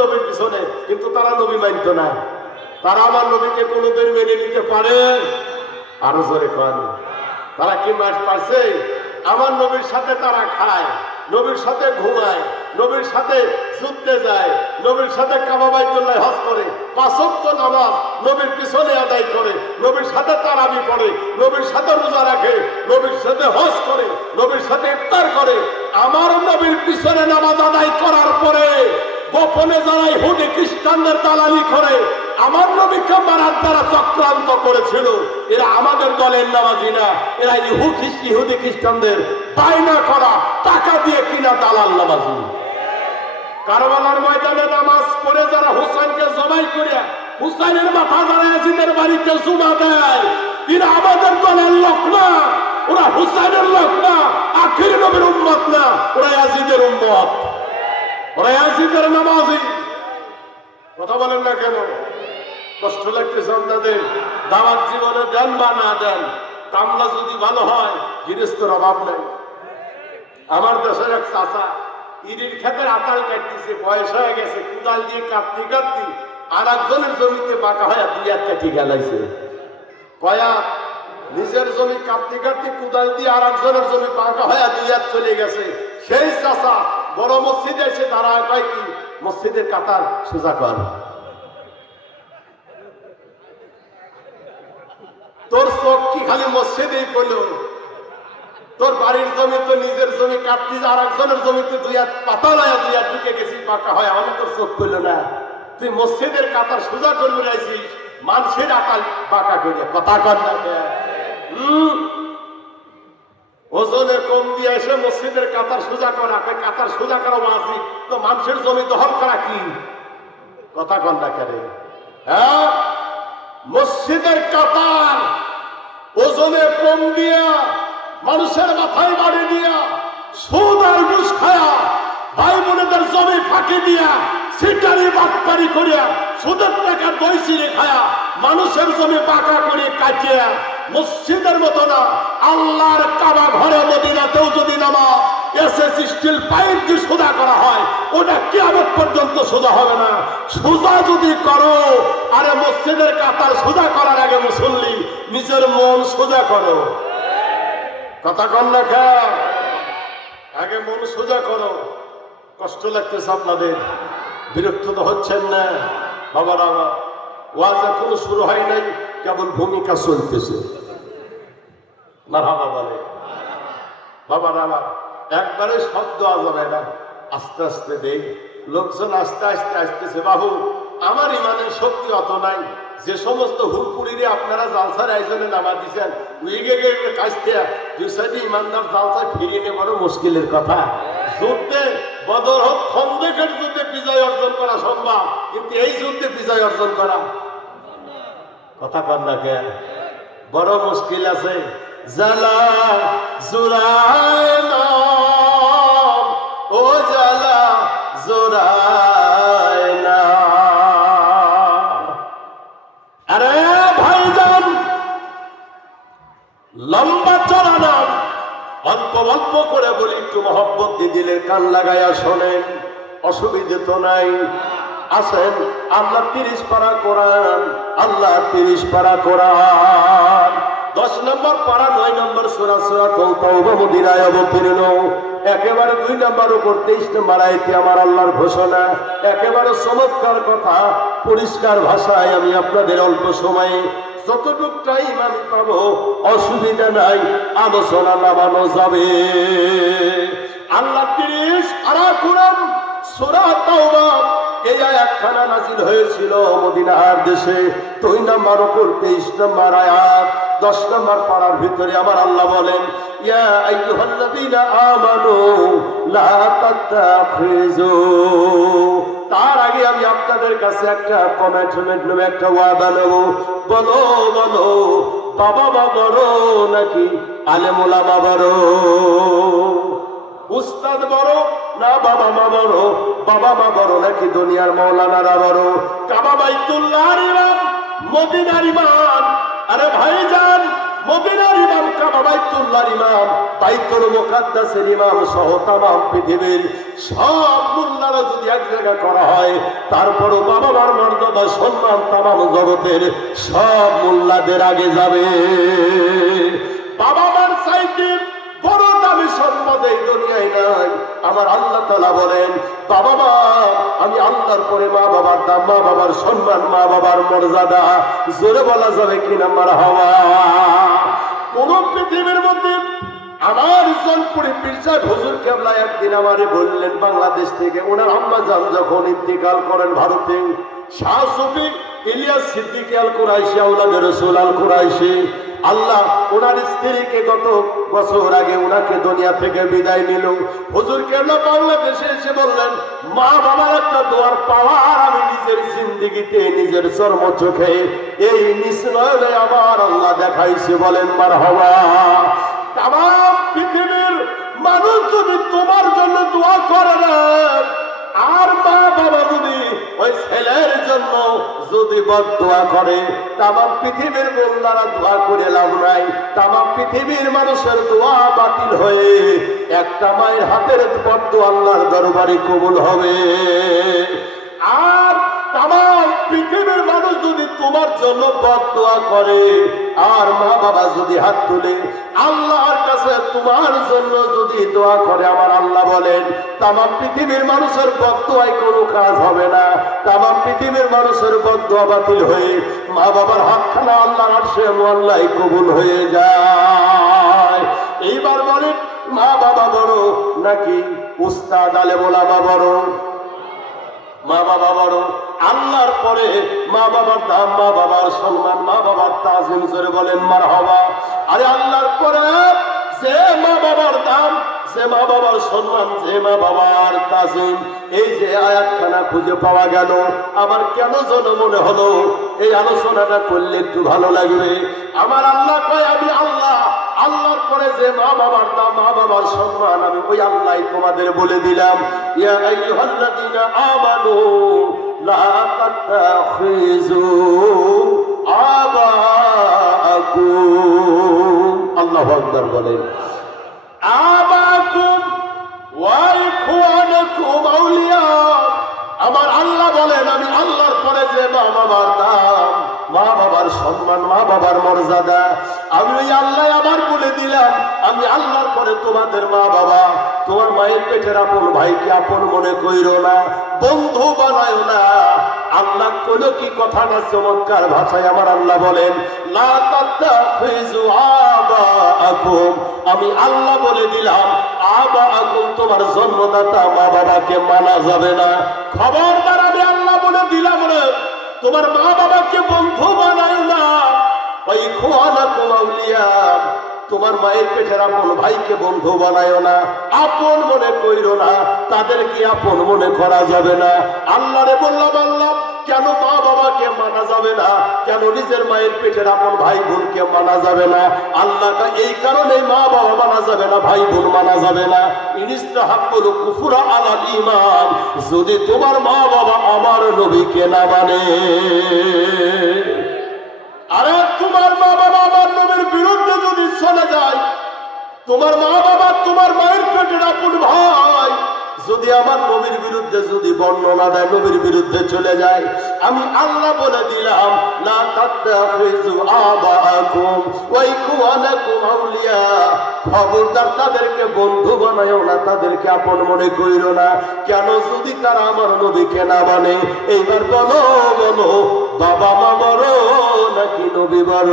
নবীর পিছনে, কিন্তু তারা নবী মানত না। তারা আমার নবীকে কোনোদিন মেনে নিতে পারে? আরো জোরে কন। তারা কি পারছে? আমার নবীর সাথে তারা খায়, নবীর সাথে ঘুমায়, নবীর সাথে যুদ্ধে যায়, নবীর সাথে কাবা বাইতুল্লাহ হজ করে, 5 ওয়াক্ত নামাজ নবীর পিছনে আদায় করে, নবীর সাথে তারাবি পড়ে, নবীর সাথে রোজা রাখে, নবীর সাথে হজ করে, নবীর সাথে ইফতার করে। আমার নবীর পিছনে নামাজ আদায় করার পরে গোপনে যারা ইহুদি খ্রিস্টানদের দালালি করে আমার নবীকে মারার দ্বারা চক্রান্ত করেছিল, এরা আমাদের দলের নামাজি না, এরা ইহুদি খ্রিস্টানদের বায়না করা টাকা দিয়ে কিনা দালাল নামাজি। কারবালার ময়দানে নামাজ পড়ে যারা হুসাইনকে জবাই করে হুসাইনের মাথা যারা ইয়াজিদের বাড়িতে জুমা দেয়, এরা আমাদের দলের লোক না, ওরা হুসাইনের লোক না, আখির নবীর উম্মত না, ওরা ইয়াজিদের উম্মত, ওরা ইয়াজিদের নামাজি। কথা বলেন না কেন? কষ্ট লাগতেছে আপনাদের? দাওয়াত জীবনে দেন বা না দেন, কামলা যদি ভালো হয় গৃহস্থর অভাব নেই। আমার দেশের এক চাচা ইরির ক্ষেতের আতাল কাটতেছে, বয়স হয়ে গেছে, কুদাল দিয়ে কাটতে কাটতে আর একজনের জমিতে বাঁকা হয়ে 2 হাত কাটি গেলাইছে। কয়া নিজের জমি কাটতে কাটতে কুদাল দিয়ে আর একজনের জমি বাঁকা হয়ে 2 হাত চলে গেছে। সেই চাচা বড় মসজিদে এসে দাঁড়ায়, কয় কি মসজিদের কাতার সোজা কর। তোর চোখ কি খালি মসজিদেই পড়ল? তোর বাড়ির জমি তো নিজের জমি কাটতি, আর একজনের জমিতে 2 হাত পাতা লয়া 2 হাত ঢুকে গেছিস বাঁকা হয়, আমাকে তোর চোখ করলো না। তুই মসজিদের কাতার সোজা করবি রাইছিস, মানুষের আকাল বাঁকা করে। কথা কর না? ওজনে কম দিয়ে এসে মসজিদের কাতার সোজা করা, কাতার সোজা করা ওয়াজিব, তো মানুষের জমি দখল করা কি? কথা কর না কেন? হ্যাঁ, মসজিদের কাতার ওজনে কম দিয়া মানুষের মাথায় বাড়ি দিয়া সুদ আর ঘুষ খায়া ভাই বোনেদের জমি ফাঁকি দিয়া সিটারি বাটপারি করিয়া সুদের টাকা দই চিড়ে খায়া মানুষের জমি পাকা করে কাটিয়া মসজিদের মতো না, আল্লাহর কাবা ঘরে মদিনাতেও যদি নামাজ এসএসসি স্টিল পাইপ দিয়ে সোজা করা হয়, ওটা কিয়ামত পর্যন্ত সোজা হবে না। সোজা যদি করো, আরে মসজিদের কাতার সোজা করার আগে মুসল্লি নিজের মন সোজা করো। কথা কন না খা, আগে মন সোজা করো। কষ্ট লাগতেছে আপনাদের? বিরক্ত তো হচ্ছেন না? বাবারা, ওয়াজ এখনো শুরু হয় নাই, কেবল ভূমিকা চলতেছে। মারহাবা বলে বাবারা আমার, একবারে শব্দ আজাবে না, আস্তে আস্তে দেই। লোকজন আস্তে আস্তে আসতেছে। বাবু, আমার ইমানের শক্তি অত নাই। যে সমস্ত হুলপুরিরে আপনারা জালসার আয়োজনে নামা দিচ্ছেন, উইগে কাজতে 2 সাইডে ইমানদার জালসা ফিরিয়ে নিয়ে বড় মুশকিলের কথা। যুদ্ধে বদর হোক, খন্দকের যুদ্ধে বিজয় অর্জন করা সম্ভব, কিন্তু এই যুদ্ধে বিজয় অর্জন করা কথা কর না কে, বড় মুশকিল আছে। জালা জুরায় না, ও জালা জুরায় না। আরে ভাইজান, লম্বা চড়া নাম, অল্প অল্প করে বলি, একটু মহব্বত দিয়ে দিলের কান লাগাইয়া শোনেন, অসুবিধে তো নাই। আসেন, আল্লাহ 30 পারা কোরআন, আল্লাহ 30 পারা কোরআন, 10 নম্বর পারা 9 নম্বর সূরা সূরাতুল তাওবা মদিনায় অবতীর্ণ। একেবারে 2 নম্বর উপর 23 নম্বর আয়াতে আমার আল্লাহর ঘোষণা। একেবারে চমৎকার কথা, পরিষ্কার ভাষায় আমি আপনাদের অল্প সময়ে যতটুক টাইম আমি পাবো, অসুবিধা নাই, আলোচনা নামানো যাবে। আল্লাহ 30 পারা কোরআন সূরা তাওবা, এই আয়াতখানা নাযিল হয়েছিল মদিনার দেশে। 2 নম্বর উপর 23 নম্বর আয়াত, 10 নম্বর পারার ভিতরে আমার আল্লাহ বলেন, ইয়া আইয়ুহাল্লাযীনা আমানু লা তাত্তাখিযু। তার আগে আমি আপনাদের কাছে একটা কমিটমেন্ট নেব, একটা ওয়াদা নেব। বলো বলো, বাবা মা বড় নাকি আলেম ওলামা বড়? উস্তাদ বড় না বাবা মা বড়? বাবা মা বড় নাকি দুনিয়ার মৌলানারা বড়? কাবা বাইতুল্লাহর ইমাম, মদিনার ইমাম। আরে ভাইজান, মদিনার ইমাম, কাবা বাইতুল্লাহর ইমাম, বাইতুল মুকাদ্দাসের ইমাম সহ তামাম পৃথিবীর সব মোল্লারা যদি এক জায়গা করা হয়, তারপরও বাবা মার মর্যাদা সম্মান তামাম জগতের সব মোল্লাদের আগে যাবে। বাবা মার চাইতে বড় দামি সম্পদ এই দুনিয়ায় নাই। আমার আল্লাহ তাআলা বলেন, বাবা মা, আমি আল্লাহর পরে মা বাবার দাম, মা বাবার সম্মান, মা বাবার মর্যাদা জোরে বলা যাবে কিনা মারহাবা। কোন পৃথিবীর মধ্যে আমার জনপুরি পীর সাহেব হুজুর কেবলা একদিন আমারে বললেন, বাংলাদেশ থেকে ওনার আম্মা জান যখন ইন্তিকাল করেন ভারতে, শাহ সুফি ইলিয়াস সিদ্দিকী আল কুরাইশি আওলাদে রাসূল আল কুরাইশি, আল্লাহ ওনার স্ত্রীকে গত বছর আগে ওনাকে দুনিয়া থেকে বিদায় নিল। হুজুর কেবলা বাংলাদেশে এসে বললেন, মা বাবার একটা দোয়ার পাওয়ার আমি নিজের জিন্দেগিতে নিজের চর্ম চোখে এই নিঃস্নয়নে আমার আল্লাহ দেখাইছে। বলেন মারহাবা। তামাম পৃথিবীর মানুষ যদি তোমার জন্য দোয়া করে না, আর মা বাবা যদি ওই ছেলের জন্য যদি বদদোয়া করে, তামাম পৃথিবীর মোল্লারা দোয়া করে লাভ নাই। তামাম পৃথিবীর মানুষের দোয়া বাতিল হয়ে একটা মায়ের হাতের বদদোয়া আল্লাহর দরবারে কবুল হবে। আর তামাম পৃথিবীর মানুষ যদি তোমার জন্য বদদোয়া করে, আর মা বাবা যদি হাত তুলে আল্লাহর কাছে তোমার জন্য যদি দোয়া করে, আমার আল্লাহ বলেন তামাম পৃথিবীর মানুষের বদদোয়ায় কোনো কাজ হবে না। তামাম পৃথিবীর মানুষের বদদোয়া বাতিল হয়ে মা বাবার হাতখানা আল্লাহর আরশে মুআল্লায় কবুল হয়ে যায়। এইবার বলেন, মা বাবা বড় নাকি উস্তাদ আলেম ওলামা বড়? মা বাবা বড়। আল্লাহর পরে মা বাবার দাম, মা বাবার সম্মান, মা বাবার তাজিম জোরে বলেন মারহাবা। আরে আল্লাহর পরে যে মা বাবার দাম, যে মা বাবার সম্মান, যে মা বাবার তাজিম, এই যে আয়াতখানা খুঁজে পাওয়া গেল, আমার কেন যেন মনে হলো এই আলোচনাটা করলে একটু ভালো লাগবে। আমার আল্লাহ কয়, আমি আল্লাহ, আল্লাহর পরে যে মা বাবার দাম, মা বাবার সম্মান, আমি ওই আল্লাহ তোমাদের বলে দিলাম, ইয়া আইয়ুহাল্লাযীনা আমানু লা তাত্তাখিযু আবাআকুম, আল্লাহু আকবার বলেন, আবাকুম ওয়া ইখওয়ানাকুম আউলিয়া। আমার আল্লাহ বলেন, আমি আল্লাহর পরে যে মা বাবার দাম, মা বাবার সম্মান, মা বাবার মর্যাদা, আমি ওই আল্লাহ আবার বলে দিলাম, আমি আল্লাহর পরে তোমাদের মা বাবা, তোমার মায়ের পেটের আপন ভাইকে আপন মনে কইরো না, বন্ধু বানায় না। আল্লাহ কোন কি কথা না চমৎকার ভাষায় আমার আল্লাহ বলেন, লা তাত্তাখিযু আবাআকুম, আমি আল্লাহ বলে দিলাম, আবাআকুম তোমার জন্মদাতা মা বাবাকে মানা যাবে না। খবরদার, আমি আল্লাহ বলে দিলাম রে, তোমার মা বাবাকে বন্ধু বানায় না। ওই ইখওয়ানাকুম আউলিয়া, তোমার মায়ের পেটের আপন ভাইকে বন্ধু বানায় না, আপন মনে কইরো না, তাদেরকে আপন মনে করা যাবে না। আল্লাহরে বললাম, আল্লাহ কেন মা বাবাকে মানা যাবে না, কেন নিজের মায়ের পেটের আপন ভাই বোনকে মানা যাবে না? আল্লাহ এই কারণে মা বাবা মানা যাবে না, ভাই বোন মানা যাবে না। ইনিস্তাহাক্কুল কুফরা আলাল ঈমান, যদি তোমার মা বাবা আমার নবীকে না মানে। আরে তোমার মা বাবা আমার নবীর বিরুদ্ধে যদি চলে যায়, তোমার মা বাবা তোমার মায়ের পেটের আপন ভাই যদি আমার নবীর বিরুদ্ধে যদি বর্ণনা দেয়, নবীর বিরুদ্ধে চলে যায়, আমি আল্লাহ বলে দিলাম, লা তাত্তাখিযু আবাআকুম ওয়া ইখওয়ানাকুম আউলিয়া, খবরদার তাদেরকে বন্ধু বানায়ও না, তাদেরকে আপন মনে কইরো না। কেন? যদি তারা আমার নবীকে না মানে। এইবার বলো বলো, বাবা মা বড় নাকি নবী বড়?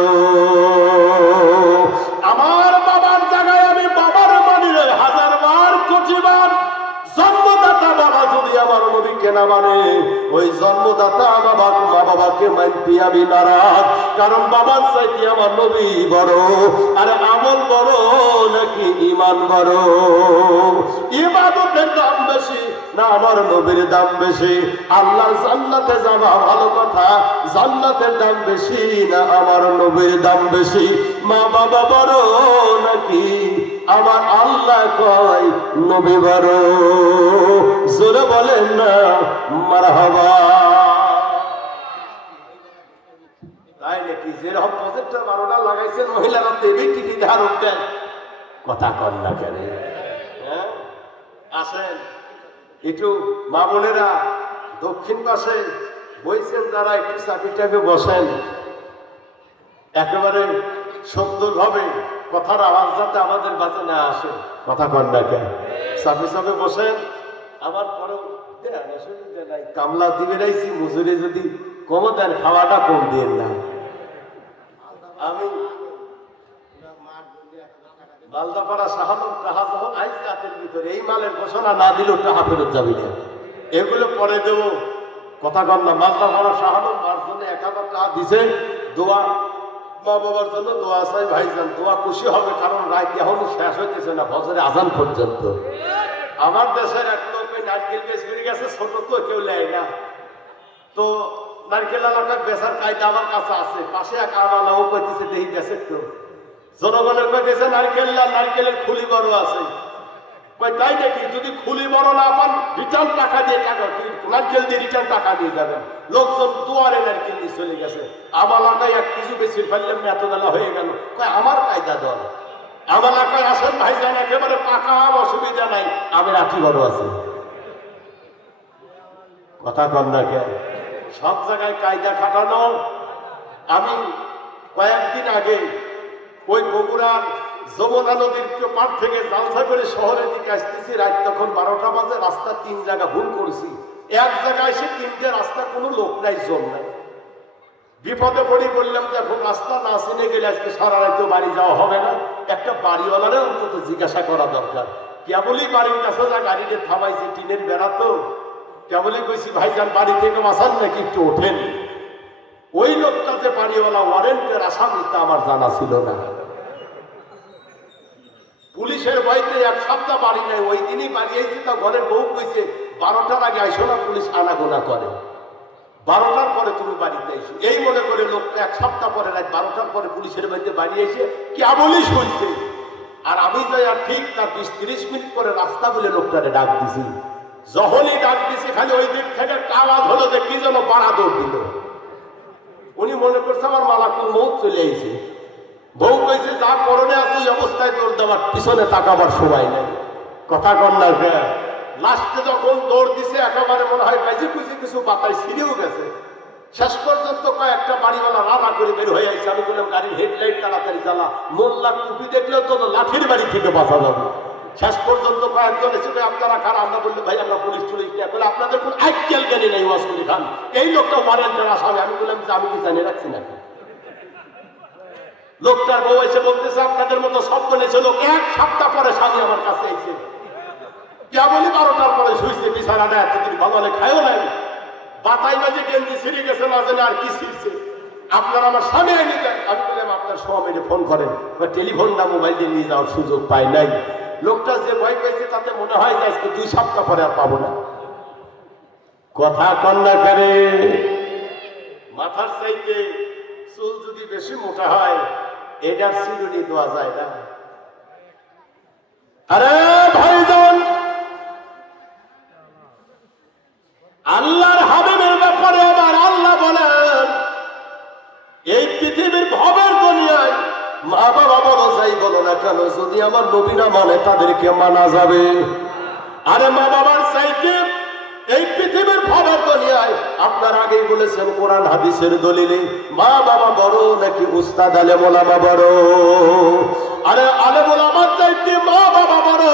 আমার বাবার জায়গায় আমি বাবার মানি রে, হাজার বার কোটি বার। জন্মদাতা বাবা যদি আমার নবীকে না মানে, ওই জন্মদাতা মা বাবাকে মানতে আমি নারাজ। কারণ বাবার চাইতে আমার নবী বড়। আর আমল বড় নাকি ঈমান বড়? ইবাদতের দাম বেশি না আমার নবীর দাম বেশি? আল্লাহর জান্নাতে যাওয়া ভালো কথা, জান্নাতের দাম বেশি না আমার নবীর দাম বেশি? মা বাবা বড় নাকি আমার আল্লাহ কয় নবী বড়? জোরে বলেন না মারহাবা। তাই নাকি যেরকম প্রজেক্টর 12টা লাগাইছেন মহিলারা টিভি টিভি দেখার উঠতেন কথা কন না কেন? হ্যাঁ আসেন একটু মা বোনেরা দক্ষিণ পাশে বইছেন যারা একটু চাপি টাপে বসেন, একেবারে সুন্দরভাবে কথার আওয়াজ যাতে আমাদের বাঁচে না আসে, কথা কন না কেন? চাপে চাপে বসেন। আমার পরেও কামলা দিবে রাইছি, মজুরি যদি কম দেন খাওয়াটা কম দিয়ে না। আমি মালদাপাড়া শাহালম টাহা যখন আইসি হাতের ভিতরে, এই মালের ঘোষণা না দিলেও টাকা ফেরত যাবি না, এগুলো পরে দেবো, কথা কন না। মালদাপাড়া শাহালম মার জন্য 1000 টাকা দিছে, দোয়া মা বাবার জন্য দোয়া চাই ভাইজান, দোয়া খুশি হবে, কারণ রাত এখনো শেষ হইতেছে না, ফজরে আজান পর্যন্ত। আমার দেশের এক লোক নারকেল বেশ করে গেছে, ছোট তো কেউ নেয় না, তো নারকেল এলাকায় বেচার কায়দা আমার কাছে আছে। পাশে এক আমালাও কইতেছে দেখি গেছে তো, জনগণের কইতেছে নারকেল না, নারকেলের খুলি বড় আছে। কই তাই নাকি? যদি খুলি বড় না পান রিটার্ন টাকা দিয়ে, টাকা নারকেল দিয়ে রিটার্ন টাকা দিয়ে যাবেন। লোকজন দুয়ারে নারকেল দিয়ে চলে গেছে। আমার এলাকায় এক কিছু বেশি ফেললাম না, এত বেলা হয়ে গেল। কয় আমার কায়দা দল, আমার এলাকায় আসেন ভাইজান, একেবারে পাকা আম, অসুবিধা নাই, আমের আঠি বড় আছে, কথা কন না কেন? সব জায়গায় কায়দা খাটানো। আমি কয়েকদিন আগে ওই বগুড়ার যমুনা নদীর পার থেকে জালসা করে শহরের দিকে আসতেছি, রাত তখন 12টা বাজে। রাস্তা 3 জায়গা ভুল করেছি, এক জায়গায় এসে 3টে রাস্তা কোনো লোক নাই, জল নাই। বিপদে পড়ি, বললাম যে এখন রাস্তা না চিনে গেলে আজকে সারা রাত বাড়ি যাওয়া হবে না, একটা বাড়িওয়ালারে অন্তত জিজ্ঞাসা করা দরকার। কেবলই বাড়ির কাছে যা গাড়িতে থামাইছি, টিনের বেড়া তো, কেবলই কইছি ভাইজান বাড়ি থেকে বাঁচান নাকি, একটু ওঠেন। ওই লোকটা যে বাড়িওয়ালা ওয়ারেন্টের আসামি তা আমার জানা ছিল না। পুলিশের ভয়তে 1 সপ্তাহ বাড়ি নাই, ওই দিনই বাড়ি আইছি। তা ঘরের বউ কইছে 12টার আগে আইসো না, পুলিশ আনাগোনা করে, 12টার পরে তুমি বাড়িতে আইসো। এই মনে করে লোকটা 1 সপ্তাহ পরে রাত 12টার পরে পুলিশের বাড়িতে বাড়ি এসে কেবলই শুনছে। আর আমি যাই আর ঠিক তার 20-30 মিনিট পরে রাস্তা বলে লোকটারে ডাক দিছি। যখনই ডাক দিছি খালি ওই দিক থেকে একটা আওয়াজ হলো যে কি যেন পাড়া দৌড় দিল। উনি মনে করছে আমার মালাকুল মৌত চলে আইছে। বউ কইছে যা করণে আছে ওই অবস্থায় দৌড় দেওয়ার, পিছনে তাকাবার সময় নেই, কথা কন না। লাস্টে যখন দৌড় দিছে একেবারে মনে হয় বাজি কুচি কিছু বাতায় ছিঁড়েও গেছে। শেষ পর্যন্ত কয়েকটা বাড়িওয়ালা রানা করে বের হয়ে আইছে। আমি বললাম গাড়ির হেডলাইট তাড়াতাড়ি জ্বালা, মোল্লা টুপি দেখলেও তো লাঠির বাড়ি থেকে বাঁচা যাবে। শেষ পর্যন্ত কয়েকজন এসে আপনারা খান, আমরা বললাম ভাই আমরা পুলিশ টুলিশ নিয়ে বলে আপনাদের কোন আইকেল জ্ঞানী নেই, ওয়াসকুলি খান এই লোকটা ওয়ারেন্টের আসামি। আমি বললাম যে আমি কি জানি রাখছি নাকি? লোকটার বউ এসে বলতেছে আপনাদের মতো সব বলেছে লোক 1 সপ্তাহ পরে স্বামী আমার কাছে এসে কেবলই 12টার পরে শুইছে, বিছানাটা এতদিন ভালো খায়ও নাই, বাতাই বাজে গেঞ্জি ছিঁড়ে গেছে, না জানে আর কি ছিঁড়ছে, আপনারা আমার স্বামী এনে দেন। আমি বললাম আপনার স্বামীকে ফোন করেন, টেলিফোন না মোবাইল দিয়ে নিয়ে যাওয়ার সুযোগ পাই নাই। লোকটা যে ভয় পেয়েছে তাতে মনে হয় যে আজকে 2 সপ্তাহ পরে আর পাবো না, কথা কন্যা করে। মাথার চাইতে চুল যদি বেশি মোটা হয় এটার চিরুনি দেওয়া যায় না। আরে ভাইজান, আল্লাহর হাবিবের ব্যাপারে আবার আল্লাহ বলেন এই পৃথিবীর ভবের দুনিয়ায় মা বাবা বলো যাই বলো না কেন, যদি আমার নবী না মানে তাদেরকে মানা যাবে। আরে মা বাবার চাইতে এই পৃথিবীর ভবের দুনিয়ায় আপনার আগেই বলেছেন কোরআন হাদিসের দলিলে মা বাবা বড় নাকি উস্তাদ আলেম ওলামা বড়? আরে আলেম ওলামার চাইতে মা বাবা বড়।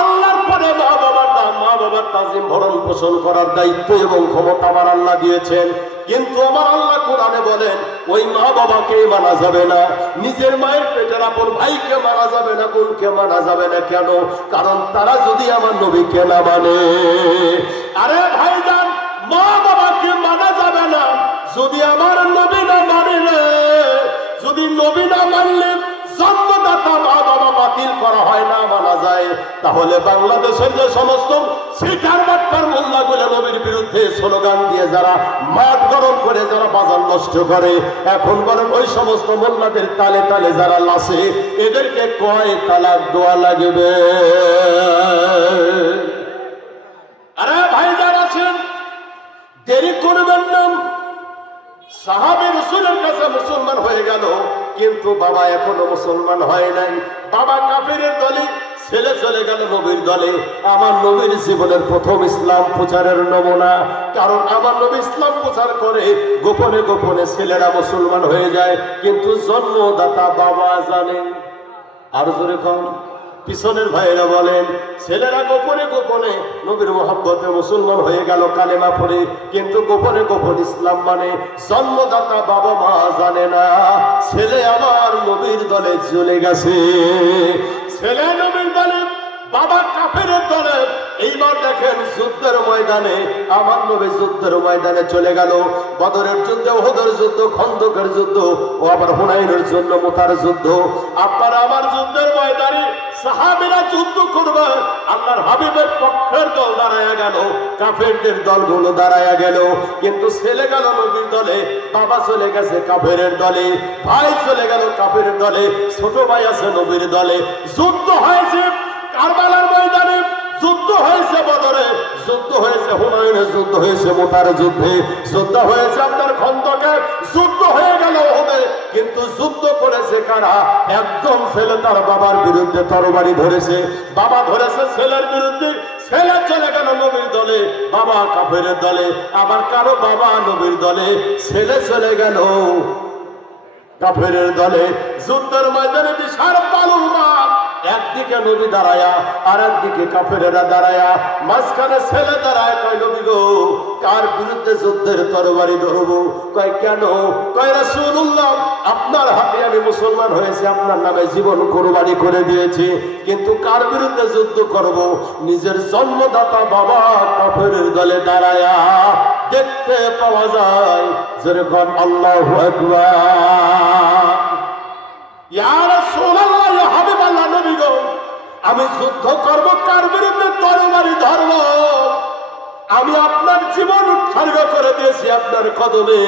আল্লাহর পরে মা বাবার তাজিম ভরণ পোষণ করার দায়িত্ব এবং ক্ষমতা আমার আল্লাহ দিয়েছেন, কিন্তু আমার আল্লাহ কোরআনে বলেন ওই মা বাবাকে মানা যাবে না, নিজের মায়ের পেটের আপন ভাইকে মানা যাবে না, বোনকে মানা যাবে না। কেন? কারণ তারা যদি আমার নবীকে না মানে। আরে ভাইজান, মা বাবাকে মানা যাবে না যদি আমার নবী না মানে, যদি নবী না মানলে জন্মদাতা মা বাবা বাতিল করা হয় না, মানা যায়। তাহলে বাংলাদেশের যে সমস্ত সিটার বাটপার মোল্লাগুলো নবীর বিরুদ্ধে স্লোগান দিয়ে যারা মাঠ গরম করে যারা বাজার নষ্ট করে, এখন বরং ওই সমস্ত মোল্লাদের তালে তালে যারা লাসে এদেরকে কয় তালাক দোয়া লাগবে। আরে ভাই যারা আছেন দেরি করবেন না, সাহাবী রাসূলের কাছে মুসলমান হয়ে গেল, কিন্তু বাবা এখনো মুসলমান হয় নাই। বাবা কাফেরের দলে, ছেলে চলে গেল নবীর দলে। আমার নবীর জীবনের প্রথম ইসলাম প্রচারের নমুনা। কারণ আমার নবী ইসলাম প্রচার করে গোপনে গোপনে, ছেলেরা মুসলমান হয়ে যায়, কিন্তু জন্মদাতা বাবা জানে। আর জোরে কম, পিছনের ভাইয়েরা বলেন, ছেলেরা গোপনে গোপনে নবীর মহব্বতে মুসলমান হয়ে গেল কালেমা পড়ে, কিন্তু গোপনে গোপন ইসলাম মানে। জন্মদাতা বাবা মা জানে না ছেলে আমার নবীর দলে চলে গেছে। ছেলে নবীর দলে, বাবা কাফেরের দলে। এইবার দেখেন যুদ্ধের ময়দানে, আমার নবী যুদ্ধের ময়দানে চলে গেল। বদরের যুদ্ধ, উহুদের যুদ্ধ, খন্দকের যুদ্ধ, ও আবার হুনাইনের জন্য মুতার যুদ্ধ। আপনারা আমার যুদ্ধের ময়দানে সাহাবীরা যুদ্ধ করবে, আল্লাহর হাবিবের পক্ষের দল দাঁড়ায়া গেল, কাফেরদের দলগুলো দাঁড়ায়া গেল। কিন্তু ছেলে গেল নবীর দলে, বাবা চলে গেছে কাফেরের দলে, ভাই চলে গেল কাফেরের দলে, ছোট ভাই আছে নবীর দলে। যুদ্ধ হয়েছে কারবালার ময়দানে, যুদ্ধ হয়েছে বদরে, যুদ্ধ হয়েছে হুনাইনে, যুদ্ধ হয়েছে মুতার যুদ্ধে, যুদ্ধ হয়েছে আপনার খন্দকে, যুদ্ধ হয়ে গেল ওদের। কিন্তু যুদ্ধ করেছে কারা? একজন ছেলে তার বাবার বিরুদ্ধে তরবারি ধরেছে, বাবা ধরেছে ছেলের বিরুদ্ধে। ছেলে চলে গেল নবীর দলে, বাবা কাফেরের দলে। আবার কারো বাবা নবীর দলে, ছেলে চলে গেল কাফেরের দলে। যুদ্ধের ময়দানে বিশাল পালুর মাঠ, একদিকে নবী দাঁড়ায়া, আর একদিকে কাফেরেরা দাঁড়ায়া, মাঝখানে ছেলে দাঁড়ায়। কয় নবী গো, কার বিরুদ্ধে যুদ্ধের তরবারি ধরবো? কয় কেন? কয় রাসূলুল্লাহ, আপনার হাতে আমি মুসলমান হয়েছি, আপনার নামে জীবন কুরবানি করে দিয়েছি, কিন্তু কার বিরুদ্ধে যুদ্ধ করব? নিজের জন্মদাতা বাবা কাফেরের দলে দাঁড়ায়া দেখতে পাওয়া যায়। যেরকম আল্লাহু আকবার। ইয়া রাসূলুল্লাহ, ইয়া হাবিবাল্লাহ, নবী গো, আমি যুদ্ধ করব কার বিরুদ্ধে? তরবারি ধরব। আমি আপনার জীবন উৎসর্গ করে দিয়েছি আপনার কদমে,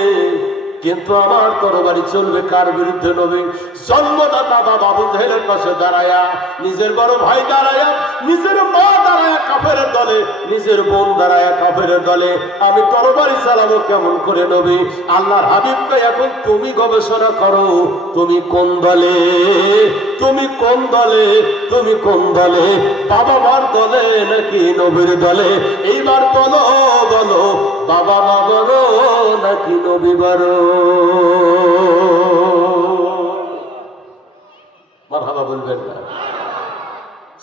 কিন্তু আমার তরবারি চলবে কার বিরুদ্ধে? নবী জন্মদাতা বাবা আবু জাহেলের পাশে দাঁড়ায়া, নিজের বড় ভাই দাঁড়ায়া, নিজের মা দাঁড়ায়া কাফেরের দলে, নিজের বোন দাঁড়ায়া কাফেরের দলে। আমি তরবারি চালাবো কেমন করে? নবী আল্লাহর হাবিবকে এখন তুমি গবেষণা করো, তুমি কোন দলে, তুমি কোন দলে, তুমি কোন দলে? বাবা মার দলে নাকি নবীর দলে? এইবার বলো বলো, বাবা মা বড় নাকি নবী বড়? মারহাবা বলবেন না?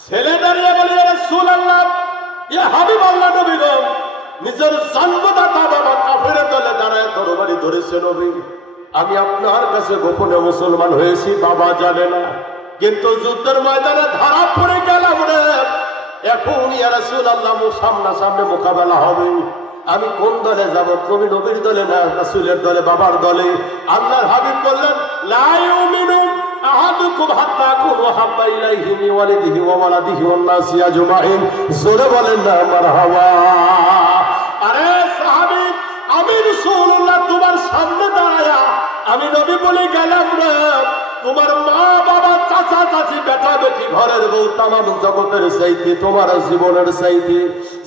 ছেলে দাঁড়িয়ে বলে, ইয়া রাসূলুল্লাহ, ইয়া হাবিবাল্লাহ, নবী গো, নিজের জন্মদাতা বাবা কাফেরের দলে দাঁড়ায় তরবারি ধরেছে। নবী আমি আপনার কাছে গোপনে মুসলমান হয়েছি, বাবা জানে না, কিন্তু যুদ্ধের ময়দানে ধরা পড়ে গেলাম রে। এখন ইয়া রাসূলুল্লাহ সামনাসামনি মোকাবেলা হবে, আমি কোন দলে যাব? তুমি নবীর দলে না রাসূলের দলে, বাবার দলে? আল্লাহর হাবিব বললেন, লা ইউমিনু আহাদুকুম হাত্তা আকুনু হাব্বা ইলাইহি মিন ওয়ালিদিহি ওয়া ওয়ালাদিহি ওয়ান নাসি আজমাইন। জোরে বলেন না মারহাবা। আরে সাহাবী, আমি রাসূলুল্লাহ তোমার সামনে দাঁড়ায়া আমি নবী বলে গেলাম রে, তোমার মা বাবা চাচা চাচি বেটা বেটি ঘরের বউ তামাম জগতের চাইতে, তোমার জীবনের চাইতে,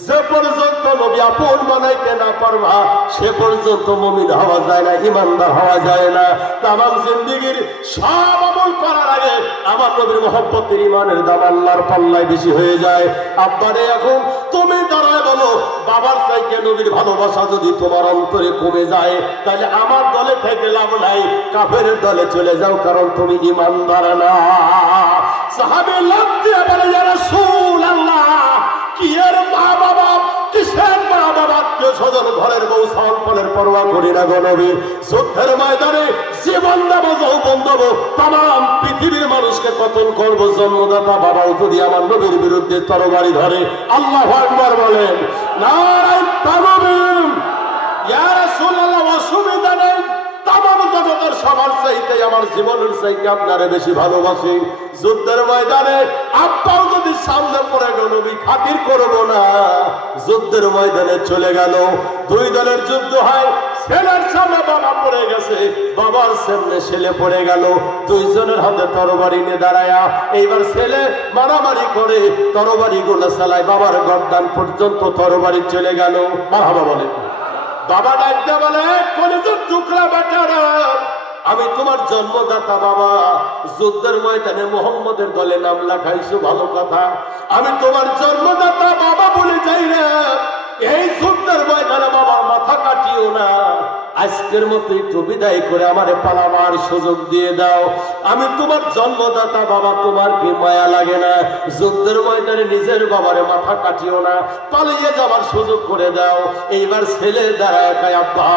যে পর্যন্ত নবী আপন বানাইতে না পারবা সে পর্যন্ত মুমিন হওয়া যায় না, ইমানদার হওয়া যায় না। তামাম জিন্দেগীর সব আমল করার আগে আমার নবীর মহব্বতের ইমানের দাম আল্লাহর পাল্লায় বেশি হয়ে যায়। আব্বারে এখন তুমি দাঁড়ায় বলো, বাবার চাইতে নবীর ভালোবাসা যদি তোমার অন্তরে কমে যায়, তাহলে আমার দলে থেকে লাভ নাই, কাফের দলে চলে যাও, কারণ তুমি ইমানদার না। সাহাবী লাফ দিয়ে বলে, ইয়া রাসূলুল্লাহ, কি এর মা বাবা, কিসের মা বাবা, আত্মীয় স্বজন, ঘরের বউ সাল ফলের পরোয়া করি না গো নবী। যুদ্ধের ময়দানে জীবন দেব, যৌবন দেব, তামাম পৃথিবীর মানুষকে কতল করবো, জন্মদাতা বাবাও যদি আমার নবীর বিরুদ্ধে তরবারি ধরে। আল্লাহু আকবার বলেন, নারায়ে তাকবীর। ইয়া রাসূলুল্লাহ, অসুবিধা নেই, তামাম জগতের সবার চাইতে আমার জীবনের চাইতে আপনারে বেশি ভালোবাসি। যুদ্ধের ময়দানে আব্বাও যদি সামনে পড়ে গেল, নবী খাতির করবো না, যুদ্ধের ময়দানে চলে গেল। দুই দলের যুদ্ধ হয়, ছেলের সামনে বাবা পড়ে গেছে, বাবার সামনে ছেলে পড়ে গেল, দুইজনের হাতে তরবারি নিয়ে দাঁড়ায়া এইবার ছেলে মারামারি করে তরবারি গুলো চালায়, বাবার গর্দান পর্যন্ত তরবারি চলে গেল। মারহাবা বলে। বাবা ডাকতে বলে কলিজার টুকরা বেটারা, আমি তোমার জন্মদাতা বাবা, যুদ্ধের ময়দানে মোহাম্মদের দলে নাম লেখাইছো ভালো কথা, আমি তোমার জন্মদাতা বাবা বলে যাই না, এই যুদ্ধের ময়দানে বাবার মাথা কাটিও না, আজকের মতো একটু বিদায় করে আমারে পালাবার সুযোগ দিয়ে দাও, আমি তোমার জন্মদাতা বাবা, তোমার কি মায়া লাগে না? যুদ্ধের ময়দানে নিজের বাবারে মাথা কাটিও না, পালিয়ে যাবার সুযোগ করে দাও। এইবার ছেলে দাঁড়ায় কয় আব্বা,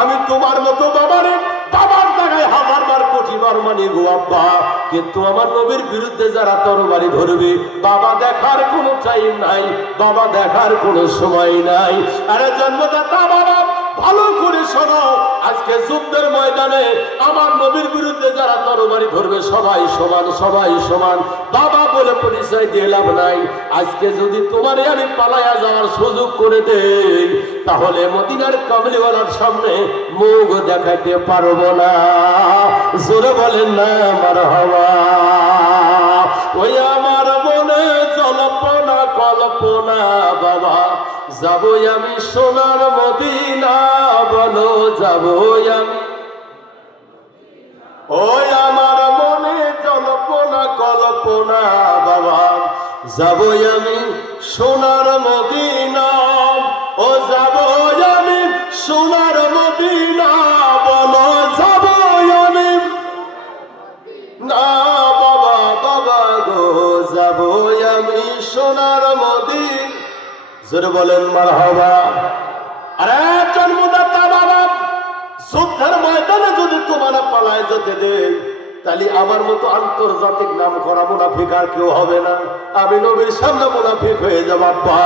আমি তোমার মতো বাবারে বাবার জায়গায় হাজারবার কোটিবার মানি গো আব্বা, কিন্তু আমার নবীর বিরুদ্ধে যারা তরবারি ধরবে, বাবা দেখার কোনো টাইম নাই, বাবা দেখার কোনো সময় নাই। আরে জন্মদাতা বাবা, ভালো করে শোনো, আজকে যুদ্ধের ময়দানে আমার নবীর বিরুদ্ধে যারা তরবারি ধরবে সবাই সমান, সবাই সমান, বাবা বলে পরিচয় দিয়ে লাভ নাই। আজকে যদি তোমারে আমি পালায়া যাওয়ার সুযোগ করে দেই, তাহলে মদিনার কামলিওয়ালার সামনে মুখ দেখাইতে পারবো না। জোরে বলেন না মারহাবা। ওই আমার মনে জল্পনা কল্পনা বাবা, যাবো আমি সোনার মদিনা, বলো যাবো আমি। ওই আমার মনে জল্পনা কল্পনা বাবা, যাবো আমি সোনার মদিনা, ও যাবো আমি সোনার মদিনা, বলো যাবো আমি না বাবা, বাবা গো যাবো আমি সোনার মদিনা। জোরে বলেন মারহাবা। আরে জন্মদাতা বাবা, যুদ্ধের ময়দানে যদি তোমার পালায় যেতে দেয়, তাহলে আমার মতো আন্তর্জাতিক নাম করা মুনাফিক আর কেউ হবে না। আমি নবীর সামনে মুনাফিক হয়ে যাব আব্বা,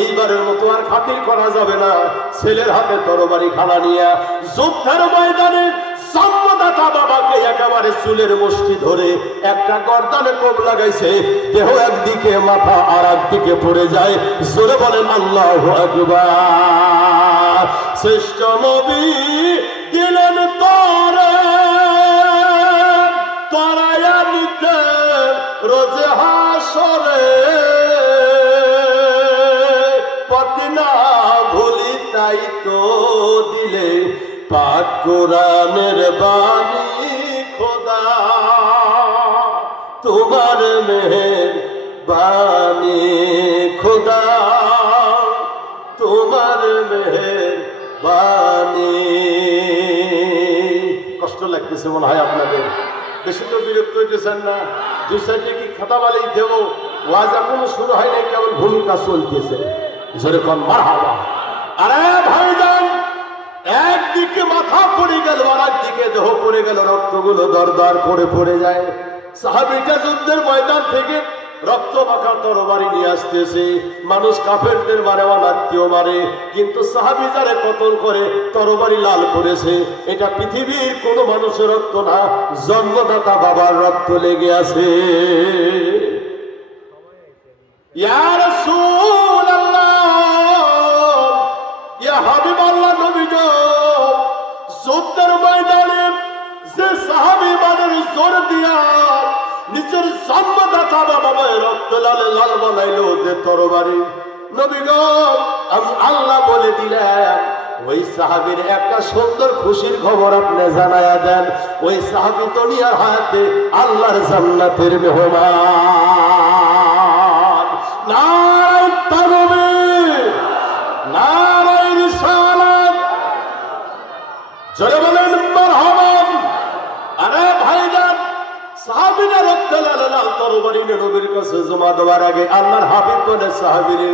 এইবারের মতো আর খাতির করা যাবে না। ছেলের হাতে তরবারি খানা নিয়ে যুদ্ধের ময়দানে জন্মদাতা বাবাকে একেবারে চুলের মুষ্টি ধরে একটা গর্দানে কোপ লাগাইছে, দেহ একদিকে মাথা আর একদিকে পড়ে যায়। জোরে বলেন আল্লাহু আকবার। শ্রেষ্ঠ নবী দিলেন তরে তরায়া নিতে রোজে হাসরে, পথ না ভুলি তাই তো দিলে পাক কোরআনের বাণী খোদা, তোমার মেহেরবানি খোদা, তোমার মেহেরবানি। কষ্ট লাগতেছে মনে হয় আপনাদের, বেশি তো বিরক্ত হইতেছেন না? দুই সাইডে কি খাতা বালি দেবো? ওয়াজ এখনো শুরু হয় নাই, কেবল ভূমিকা চলতেছে। যেরকম মারহাবা। আরে ভাইজান, একদিকে মাথা পড়ে গেল আর একদিকে দেহ পড়ে গেল, রক্তগুলো দরদর করে পড়ে যায়। সাহাবীটা যুদ্ধের ময়দান থেকে রক্ত মাখা তরবারি নিয়ে আসতেছে। মানুষ কাফেরদের মারে, অনাত্মীয় মারে, কিন্তু সাহাবী যারে কতল করে তরবারি লাল করেছে, এটা পৃথিবীর কোনো মানুষের রক্ত না, জন্মদাতা বাবার রক্ত লেগে আছে। ইয়া রাসূলুল্লাহ, ইয়া হাবিবাল্লাহ, নবী গো, যুদ্ধের ময়দানে যে সাহাবী মানের জোর দিয়া নিজের জন্মদাতা বাবা রক্ত লালে লাল বানাইলো যে তরবারি, নবী গো আমি আল্লাহ বলে দিলাম, ওই সাহাবীর একটা সুন্দর খুশির খবর আপনি জানায়া দেন। ওই সাহাবী দুনিয়ার হাতে আল্লাহর জান্নাতের মেহমান। নারায়ে তাকবীর, নারায়ে রিসালাত, জোরে বলেন মারহাবা। আরে ভাইজান, সাহাবীরা রক্ত লাল লাল তরবারি নিয়ে নবীর কাছে জমা দেওয়ার আগে আল্লাহর হাবিব বলে, সাহাবীরে,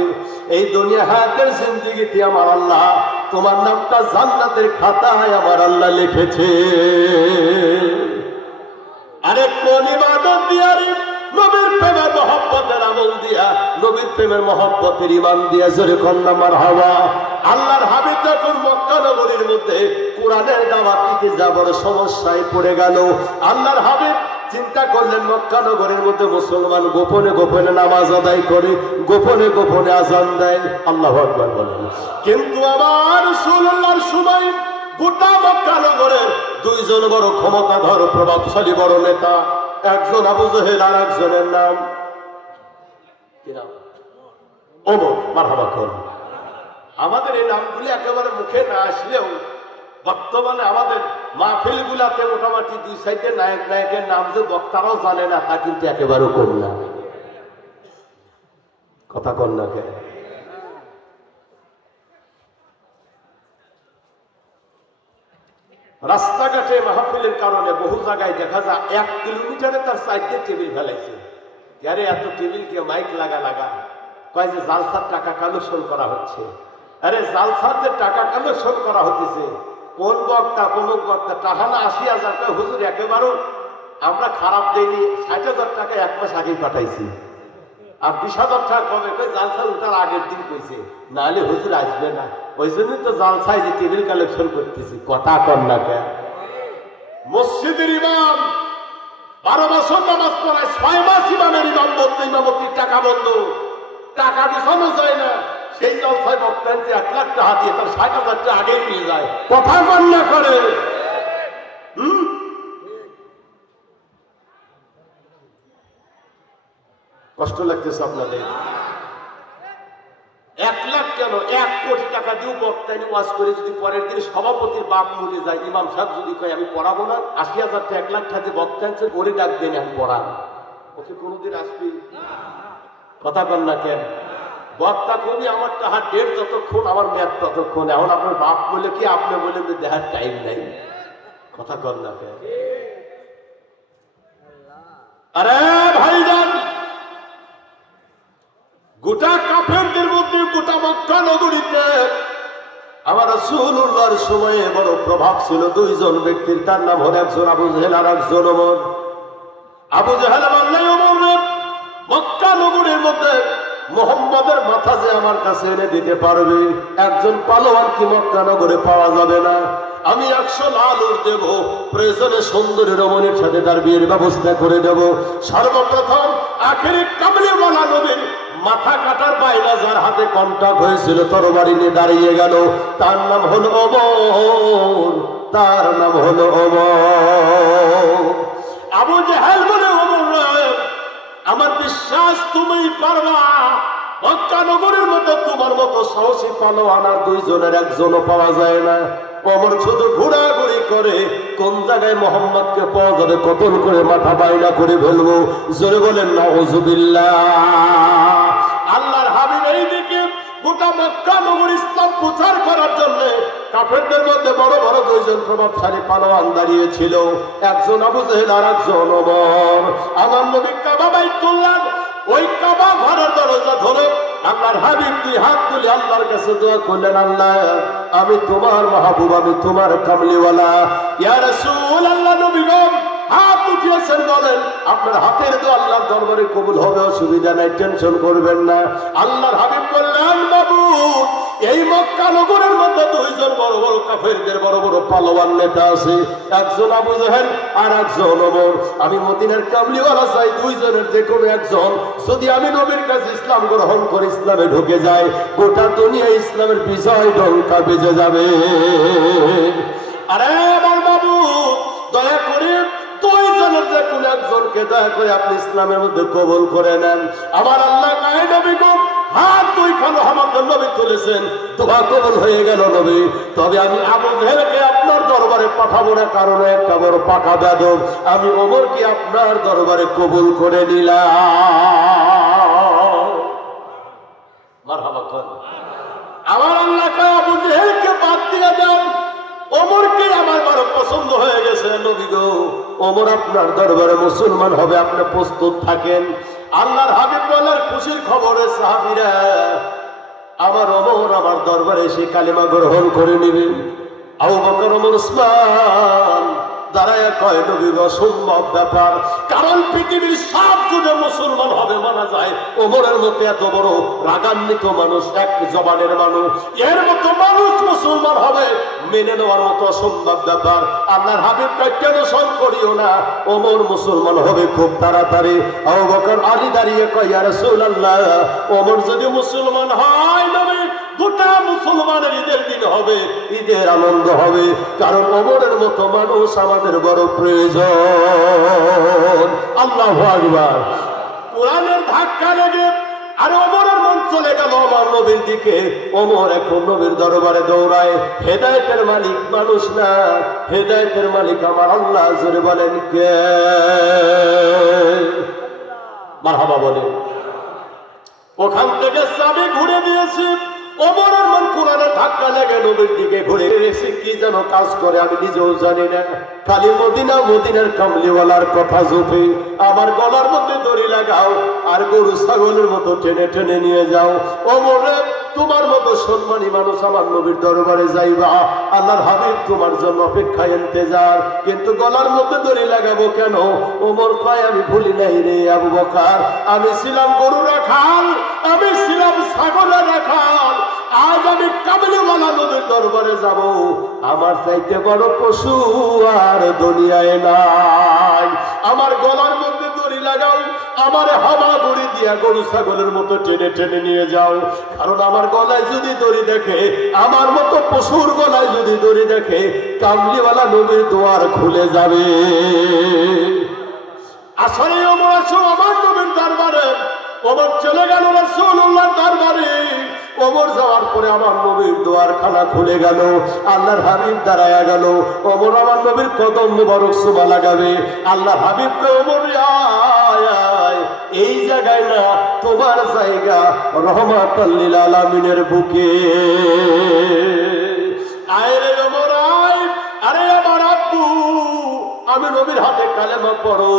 এই দুনিয়া হায়াতের জিন্দেগিতে আমার আল্লাহ তোমার নামটা জান্নাতের খাতায় আমার আল্লাহ লিখেছে। আরে কোন ইবাদত দিয়া রে? নবীর প্রেমের মহব্বতের আমল দিয়া, নবীর প্রেমের মহব্বতের ঈমান দিয়া। জোরে কন্না মারহাবা। আল্লাহর হাবিব যখন মক্কা নগরীর মধ্যে কোরআনের দাওয়াত দিতে যাবার সমস্যায় পড়ে গেল, আল্লাহর হাবিব চিন্তা করলেন মক্কা নগরীর মধ্যে মুসলমান গোপনে গোপনে নামাজ আদায় করে, গোপনে গোপনে আজান দেয়, আল্লাহু আকবার বলেন। কিন্তু আমার রাসূলুল্লাহর সময় গোটা মক্কা নগরের দুইজন বড় ক্ষমতাধর প্রভাবশালী বড় নেতা, একজন আবু জেহেল আর একজনের নাম কি নাম? ওমর। মারহাবা করুন। আমাদের এই নামগুলি একেবারে মুখে না আসলেও বর্তমানে আমাদের মাহফিল গুলাতে মোটামুটি দুই সাইডে নায়ক নায়কের নাম যে বক্তারাও জানে না তা কিন্তু একেবারেও কম না। কথা কন না কে? রাস্তাঘাটে মাহফিলের কারণে বহু জায়গায় দেখা যায় 1 কিলোমিটারে তার সাইডে টেবিল ফেলাইছে। আরে এত টেবিল কে মাইক লাগা কয় যে জালসার টাকা কালেকশন করা হচ্ছে। আরে জালসার যে টাকা কালেকশন করা হতেছে, কোন বক্তা কোন বক্তা টাকা না 80,000 টাকা হুজুর একেবারেও আমরা খারাপ দেইনি, 60,000 টাকা 1 মাস আগে পাঠাইছি। আর 20,000 টাকা কবে কই জালসা উঠার আগের দিন কইছে, নাহলে হুজুর আসবে না। ওই জন্যই তো জালসায় যে টেবিল কালেকশন করতেছি। কথা কন না কেন? মসজিদের ইমাম 12 বছর নামাজ পড়ায়, 6 মাস ইমামের ইমাম বলতে ইমামতির টাকা বন্ধ, টাকা বিছানো যায় না। সেই জলসায় বক্তায় 1 লাখ টাকা দিয়ে তার 60,000 টাকা আগে নিয়ে যায়। কথা কন না করে? কষ্ট লাগতেছে আপনাদের? 1 লাখ কেন, 1 কোটি টাকা দিয়ে বক্তায় ওয়াজ করে যদি পরের দিন সভাপতির বাপ মরে যায়, ইমাম সাহেব যদি কয় আমি পড়াবো না, 80,000 টাকা 1 লাখ টাকা দিয়ে বক্তায় ওরে ডাক দেন আমি পড়ান, ওকে কোনোদিন আসবি? কথা কন না কেন? বক্তা কবি আমার টাকা ডেট যতক্ষণ, আমার মেয়াদ ততক্ষণ। এখন আপনার বাপ বলে কি আপনি বলেন যে দেখার টাইম নাই। কথা কন না কেন? আরে ভাইজান, গোটা কাফেরদের মধ্যে গোটা মক্কা নগরীতে আমার রাসূলুল্লাহর সময়ে বড় প্রভাব ছিল 2 জন ব্যক্তির। তার নাম হলো একজন আবু জেহেল আর একজন ওমর। আবু জেহেল বললেন ওমর, মক্কা নগরীর মধ্যে মুহাম্মাদের মাথা যে আমার কাছে এনে দিতে পারবে, একজন পালোয়ান কি মক্কা নগরে পাওয়া যাবে না? আমি 100 লালুর দেব, প্রয়োজনে সুন্দরী রমণীর সাথে তার বিয়ের ব্যবস্থা করে দেব। সর্বপ্রথম আখেরি কামলিওয়ালা নবীর মাথা কাটার বাইনা যার হাতে কন্টাক্ট হয়েছিল, তরবারি নিয়ে দাঁড়িয়ে গেল। তার নাম হলো ওমর, তার নাম হলো ওমর। আবু জেহেল বলে, ওমর আমার বিশ্বাস তুমি পারবা, মক্কা নগরের মধ্যে তোমার মতো সাহসী পালোয়ান আর 2 জনের একজনও পাওয়া যায় না। ওমর শুধু ঘোরাঘুরি করে কোন জায়গায় মোহাম্মদকে পাওয়া যাবে, কতল করে মাথা বাইনা করে ফেলবো। জোরে বলেন নাউযুবিল্লাহ। আল্লাহর হাবিব এইদিকে গোটা মক্কা নগর ইসলাম প্রচার করার জন্য কাফেরদের মধ্যে বড় বড় 2 জন প্রভাবশালী পালোয়ান দাঁড়িয়েছিল, একজন আবু জেহেল আর একজন ওমর। আমার নবী কাবা বাইতুল্লাহ ওই কাবা ঘরের দরজা ধরে আল্লাহর হাবিব 2 হাত তুলে আল্লাহর কাছে দোয়া করলেন, আল্লাহ আমি তোমার মাহবুব, আমি তোমার কামলিওয়ালা। ইয়া রাসূলুল্লাহ, নবী গো হাত উঠিয়েছেন, বলেন আপনার হাতের দোয়া আল্লাহর দরবারে কবুল হবে, অসুবিধা নাই, টেনশন করবেন না। আল্লাহর হাবিব বললেন, মাবুদ এই মক্কা নগরের মধ্যে 2 জন বড় বড় কাফেরদের বড় বড় পালোয়ান নেতা আছে, একজন আবু জেহেল আর একজন ওমর। আমি মদিনার কামলিওয়ালা চাই, 2 জনের যে কোনো একজন যদি আমি নবীর কাছে ইসলাম গ্রহণ করে ইসলামে ঢুকে যায়, গোটা দুনিয়া ইসলামের বিজয় ডঙ্কা বেজে যাবে। আরে আমার বাবু, দয়া করে 2 জনের যে কোনো একজনকে দয়া করে আপনি ইসলামের মধ্যে কবুল করে নেন। আমার আল্লাহ নাই নবী গো হাত 2 খানো আমাদের নবী তুলেছেন, দোয়া কবুল হয়ে গেল নবী। তবে আমি আবু জেহেলকে আপনার দরবারে পাঠাবো না, কারণ একটা বড় পাকা বেদব। আমি ওমরকে আপনার দরবারে কবুল করে নিলাম। মারহাবা কর। আমার আল্লাহ আবু জেহেলকে বাদ দিয়ে দেন, ওমরকে আমার বড় পছন্দ হয়ে গেছে। নবী গো ওমর আপনার দরবারে মুসলমান হবে, আপনি প্রস্তুত থাকেন। আল্লাহর হাবিব বলার খুশির খবরে সাহাবীরা আমার ওমর আমার দরবারে এসে কালিমা গ্রহণ করে নেবেন। আবু বকর, ওমর, উসমান দাঁড়ায় কয়, নবী গো অসম্ভব ব্যাপার, কারণ পৃথিবীর সব যুগে মুসলমান হবে মানা যায়, ওমরের মতো এত বড় রাগান্বিত মানুষ, এক জবানের মানুষ, এর মতো মানুষ মুসলমান হবে মেনে নেওয়ার মতো অসম্ভব ব্যাপার। আল্লাহর হাবিব কয় টেনশন করিও না, ওমর মুসলমান হবে খুব তাড়াতাড়ি। আবু বকর, আলী দাঁড়িয়ে কয়, ইয়া রাসূলুল্লাহ ওমর যদি মুসলমান হয়, নবী গোটা মুসলমানের ঈদের দিন হবে, ঈদের আনন্দ হবে, কারণ ওমরের মতো মানুষ আমাদের বড় প্রয়োজন। আল্লাহু আকবার। কোরআনের ধাক্কা লেগে আর ওমরের মন চলে গেল আমার নবীর দিকে। ওমর এখন নবীর দরবারে দৌড়ায়। হেদায়েতের মালিক মানুষ না, হেদায়েতের মালিক আমার আল্লাহ। জোরে বলেন কে? মারহাবা বলেন। ওখান থেকে চাবি ঘুরে দিয়েছি। ওমরের মন কোরআনে ধাক্কা লেগে নবীর দিকে ঘুরে এসে কি যেন কাজ করে আমি নিজেও জানি না। খালি মদিনা, মদিনার কামলিওয়ালার কথা জপে আমার গলার মধ্যে দড়ি লাগাও আর গরু ছাগলের মতো টেনে টেনে নিয়ে যাও। ওমরে, তোমার মতো সম্মানী মানুষ আমার নবীর দরবারে যাইবা, আল্লাহর হাবিব তোমার জন্য অপেক্ষায় ইন্তজার, কিন্তু গলার মধ্যে দড়ি লাগাবো কেন? ওমর কয়, আমি ভুলি নাই রে আবু বকর, আমি ছিলাম গরু রাখাল, আমি ছিলাম ছাগলের রাখাল, আজ আমি কামলিওয়ালা নবীর দরবারে যাব। আমার চাইতে বড় পশু আর দুনিয়ায় নাই। আমার গলার মধ্যে দড়ি লাগাও, আমার হাওয়া দড়ি দিয়া গরু ছাগলের মতো টেনে টেনে নিয়ে যাও। কারণ আমার গলায় যদি দড়ি দেখে, আমার মতো পশুর গলায় যদি দড়ি দেখে, কামলিওয়ালা নবীর দুয়ার খুলে যাবে। আসলে ওমর আসো আমার নবীর দরবারে। ওমর চলে গেল রাসূলুল্লাহর দরবারে। ওমর যাওয়ার পরে আমার নবীর দুয়ারখানা খুলে গেল, আল্লাহর হাবিব দাঁড়ায়া গেল। ওমর আমার নবীর কদম মুবারক সুমা লাগাবে। আল্লাহর হাবিব কে ওমর, আয় আয়, এই জায়গায় না, তোমার জায়গা রহমাতাল লিল আলামিনের বুকে। আয় রে ওমর আয়। আরে আমার আব্বু, আমি নবীর হাতে কালেমা পড়ো।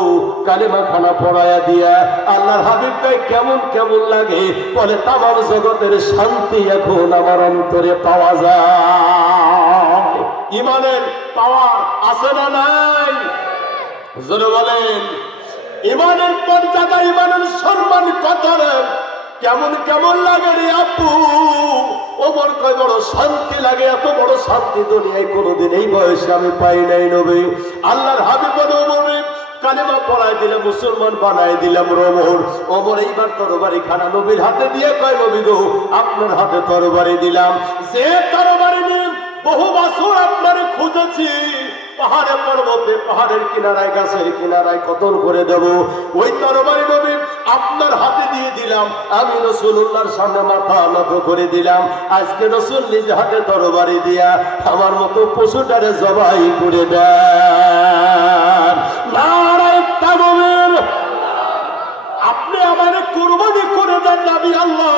কালেমা খানা পড়ায়া দিয়া আল্লাহর হাবিবকে কেমন কেমন লাগে বলে, তামাম জগতের শান্তি এখন আমার অন্তরে পাওয়া যায়। ইমানের পাওয়ার আছে না নাই? জোরে বলেন। ইমানের মর্যাদা, ইমানের সম্মান কত রে, কেমন কেমন লাগে রে আব্বু? ওমর কয়, বড় শান্তি লাগে, এত বড় শান্তি দুনিয়ায় কোনোদিন এই বয়সে আমি পাই নাই নবী। আল্লাহর হাবিব বলে, ওমরে কালেমা পড়াই দিলাম, মুসলমান বানাই দিলাম ওমর। ওমর এইবার তরবারি খানা নবীর হাতে দিয়ে কয়, নবী গো, আপনার হাতে তরবারি দিলাম। যে তরবারি নিয়ে বহু বছর আপনারে খুঁজেছি, পাহাড়ে পর্বতে, পাহাড়ের কিনারায়, গাছের কিনারায় কতল করে দেব, ওই তরবারি নবী আপনার হাতে দিয়ে দিলাম। আমি রাসূলুল্লাহর সামনে মাথা নত করে দিলাম। আজকে রাসূল নিজ হাতে তরবারি দিয়া আমার মতো পশুটারে জবাই করে দেন। নারায়ে তাকবীর। আপনি আমারে কুরবানি করে দেন নবী আল্লাহ।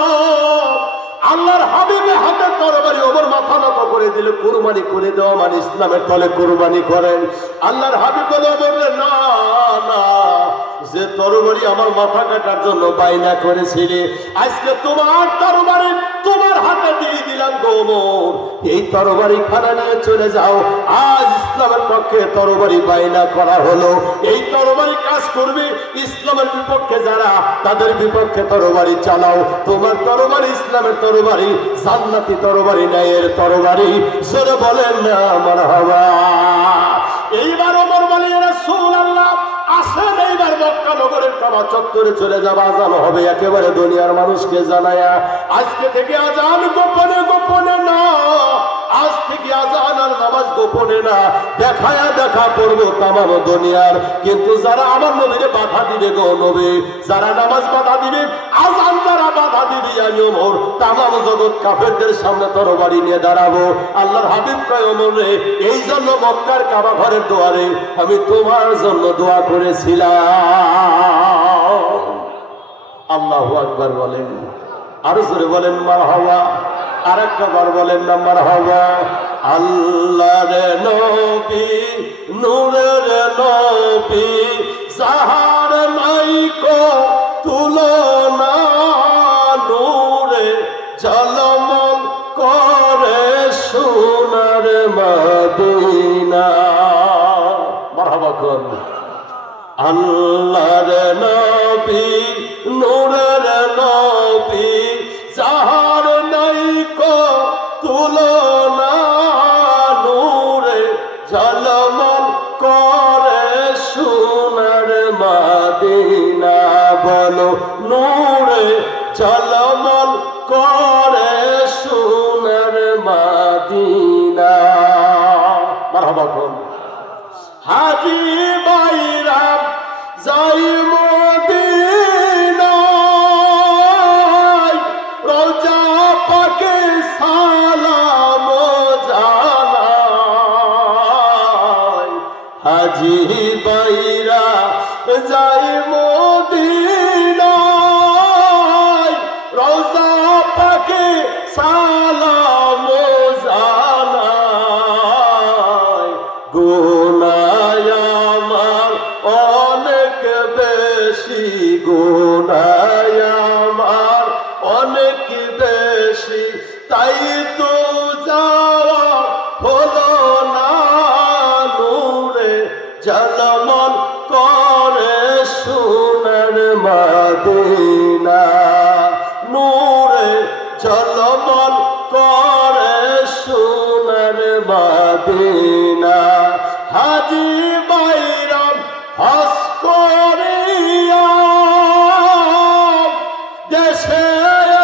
আল্লাহর হাবিবের হাতে তরবারি ওমর মাথা নত করে দিলে, কুরবানি করে দেওয়া মানে ইসলামের তলে কুরবানি করেন। আল্লাহর হাবিব বলে, বললেন না না, যে তরবারি আমার মাথা কাটার জন্য বাইনা করেছিলে, আজকে তোমার তরবারি তোমার হাতে দিয়ে দিলাম গো ওমর। এই তরবারি খানা নিয়ে চলে যাও। আজ ইসলামের পক্ষে তরবারি বাইনা করা হলো। এই তরবারি কাজ করবে ইসলামের বিপক্ষে যারা, তাদের বিপক্ষে তরবারি চালাও। তোমার তরবারি ইসলামের তরবারি, জান্নাতি তরবারি, ন্যায়ের তরবারি। জোরে বলেন না মারহাবা। এইবার ওমর বলে, রাসূলুল্লাহ আসেন, এইবার মক্কা নগরের কাবা চত্বরে চলে যাবা, আজান হবে একেবারে দুনিয়ার মানুষকে জানায়া। আজকে থেকে আজান গোপনে গোপনে না, আজ থেকে আজান আর নামাজ গোপনে না, দেখায়া দেখা করবো তামাম দুনিয়ার। কিন্তু যারা আমার নবীরে বাধা দিবে গো নবী, যারা নামাজ বাধা দিবে, আজান যারা বাধা দিবে, আমি ওমর তামাম জগৎ কাফেরদের সামনে তরবারি নিয়ে দাঁড়াবো। আল্লাহর হাবিব কয়, ওমর রে, এই জন্য মক্কার কাবা ঘরের দুয়ারে আমি তোমার জন্য দোয়া করেছিলাম। আল্লাহু আকবার বলেন, আরো জোরে বলেন মারহাবা। আরেকটা বার বলেন না মারহাবা। আল্লাহর নবী, নূরের নবী, যাহার নাই কো তুলনা, নূরে ঝলমল করে সোনার মদিনা। মারহাবা কোন? আল্লাহর নবী, নূরের নবী, যাহার নাই কো তুলনা, নূরে ঝলমল করে সোনার মদিনা। বলো, নূরে ঝলমল করে সোনার মদিনা। মারহাবা কোন? হাজী বাইরাম যাই মদিনা, হাজি বাইরা যাই মদিনায় রওজা পাকে সালাম জানাই গুনাহ আমার অনেক বেশি গুনাহ আমার অনেক বেশি তাই তো যাওয়া হলো না নূরে ঝলমল করে সোনার মদিনা নূরে ঝলমল করে সোনার মদিনা হাজি বাইরাম হস করিয়া দেশে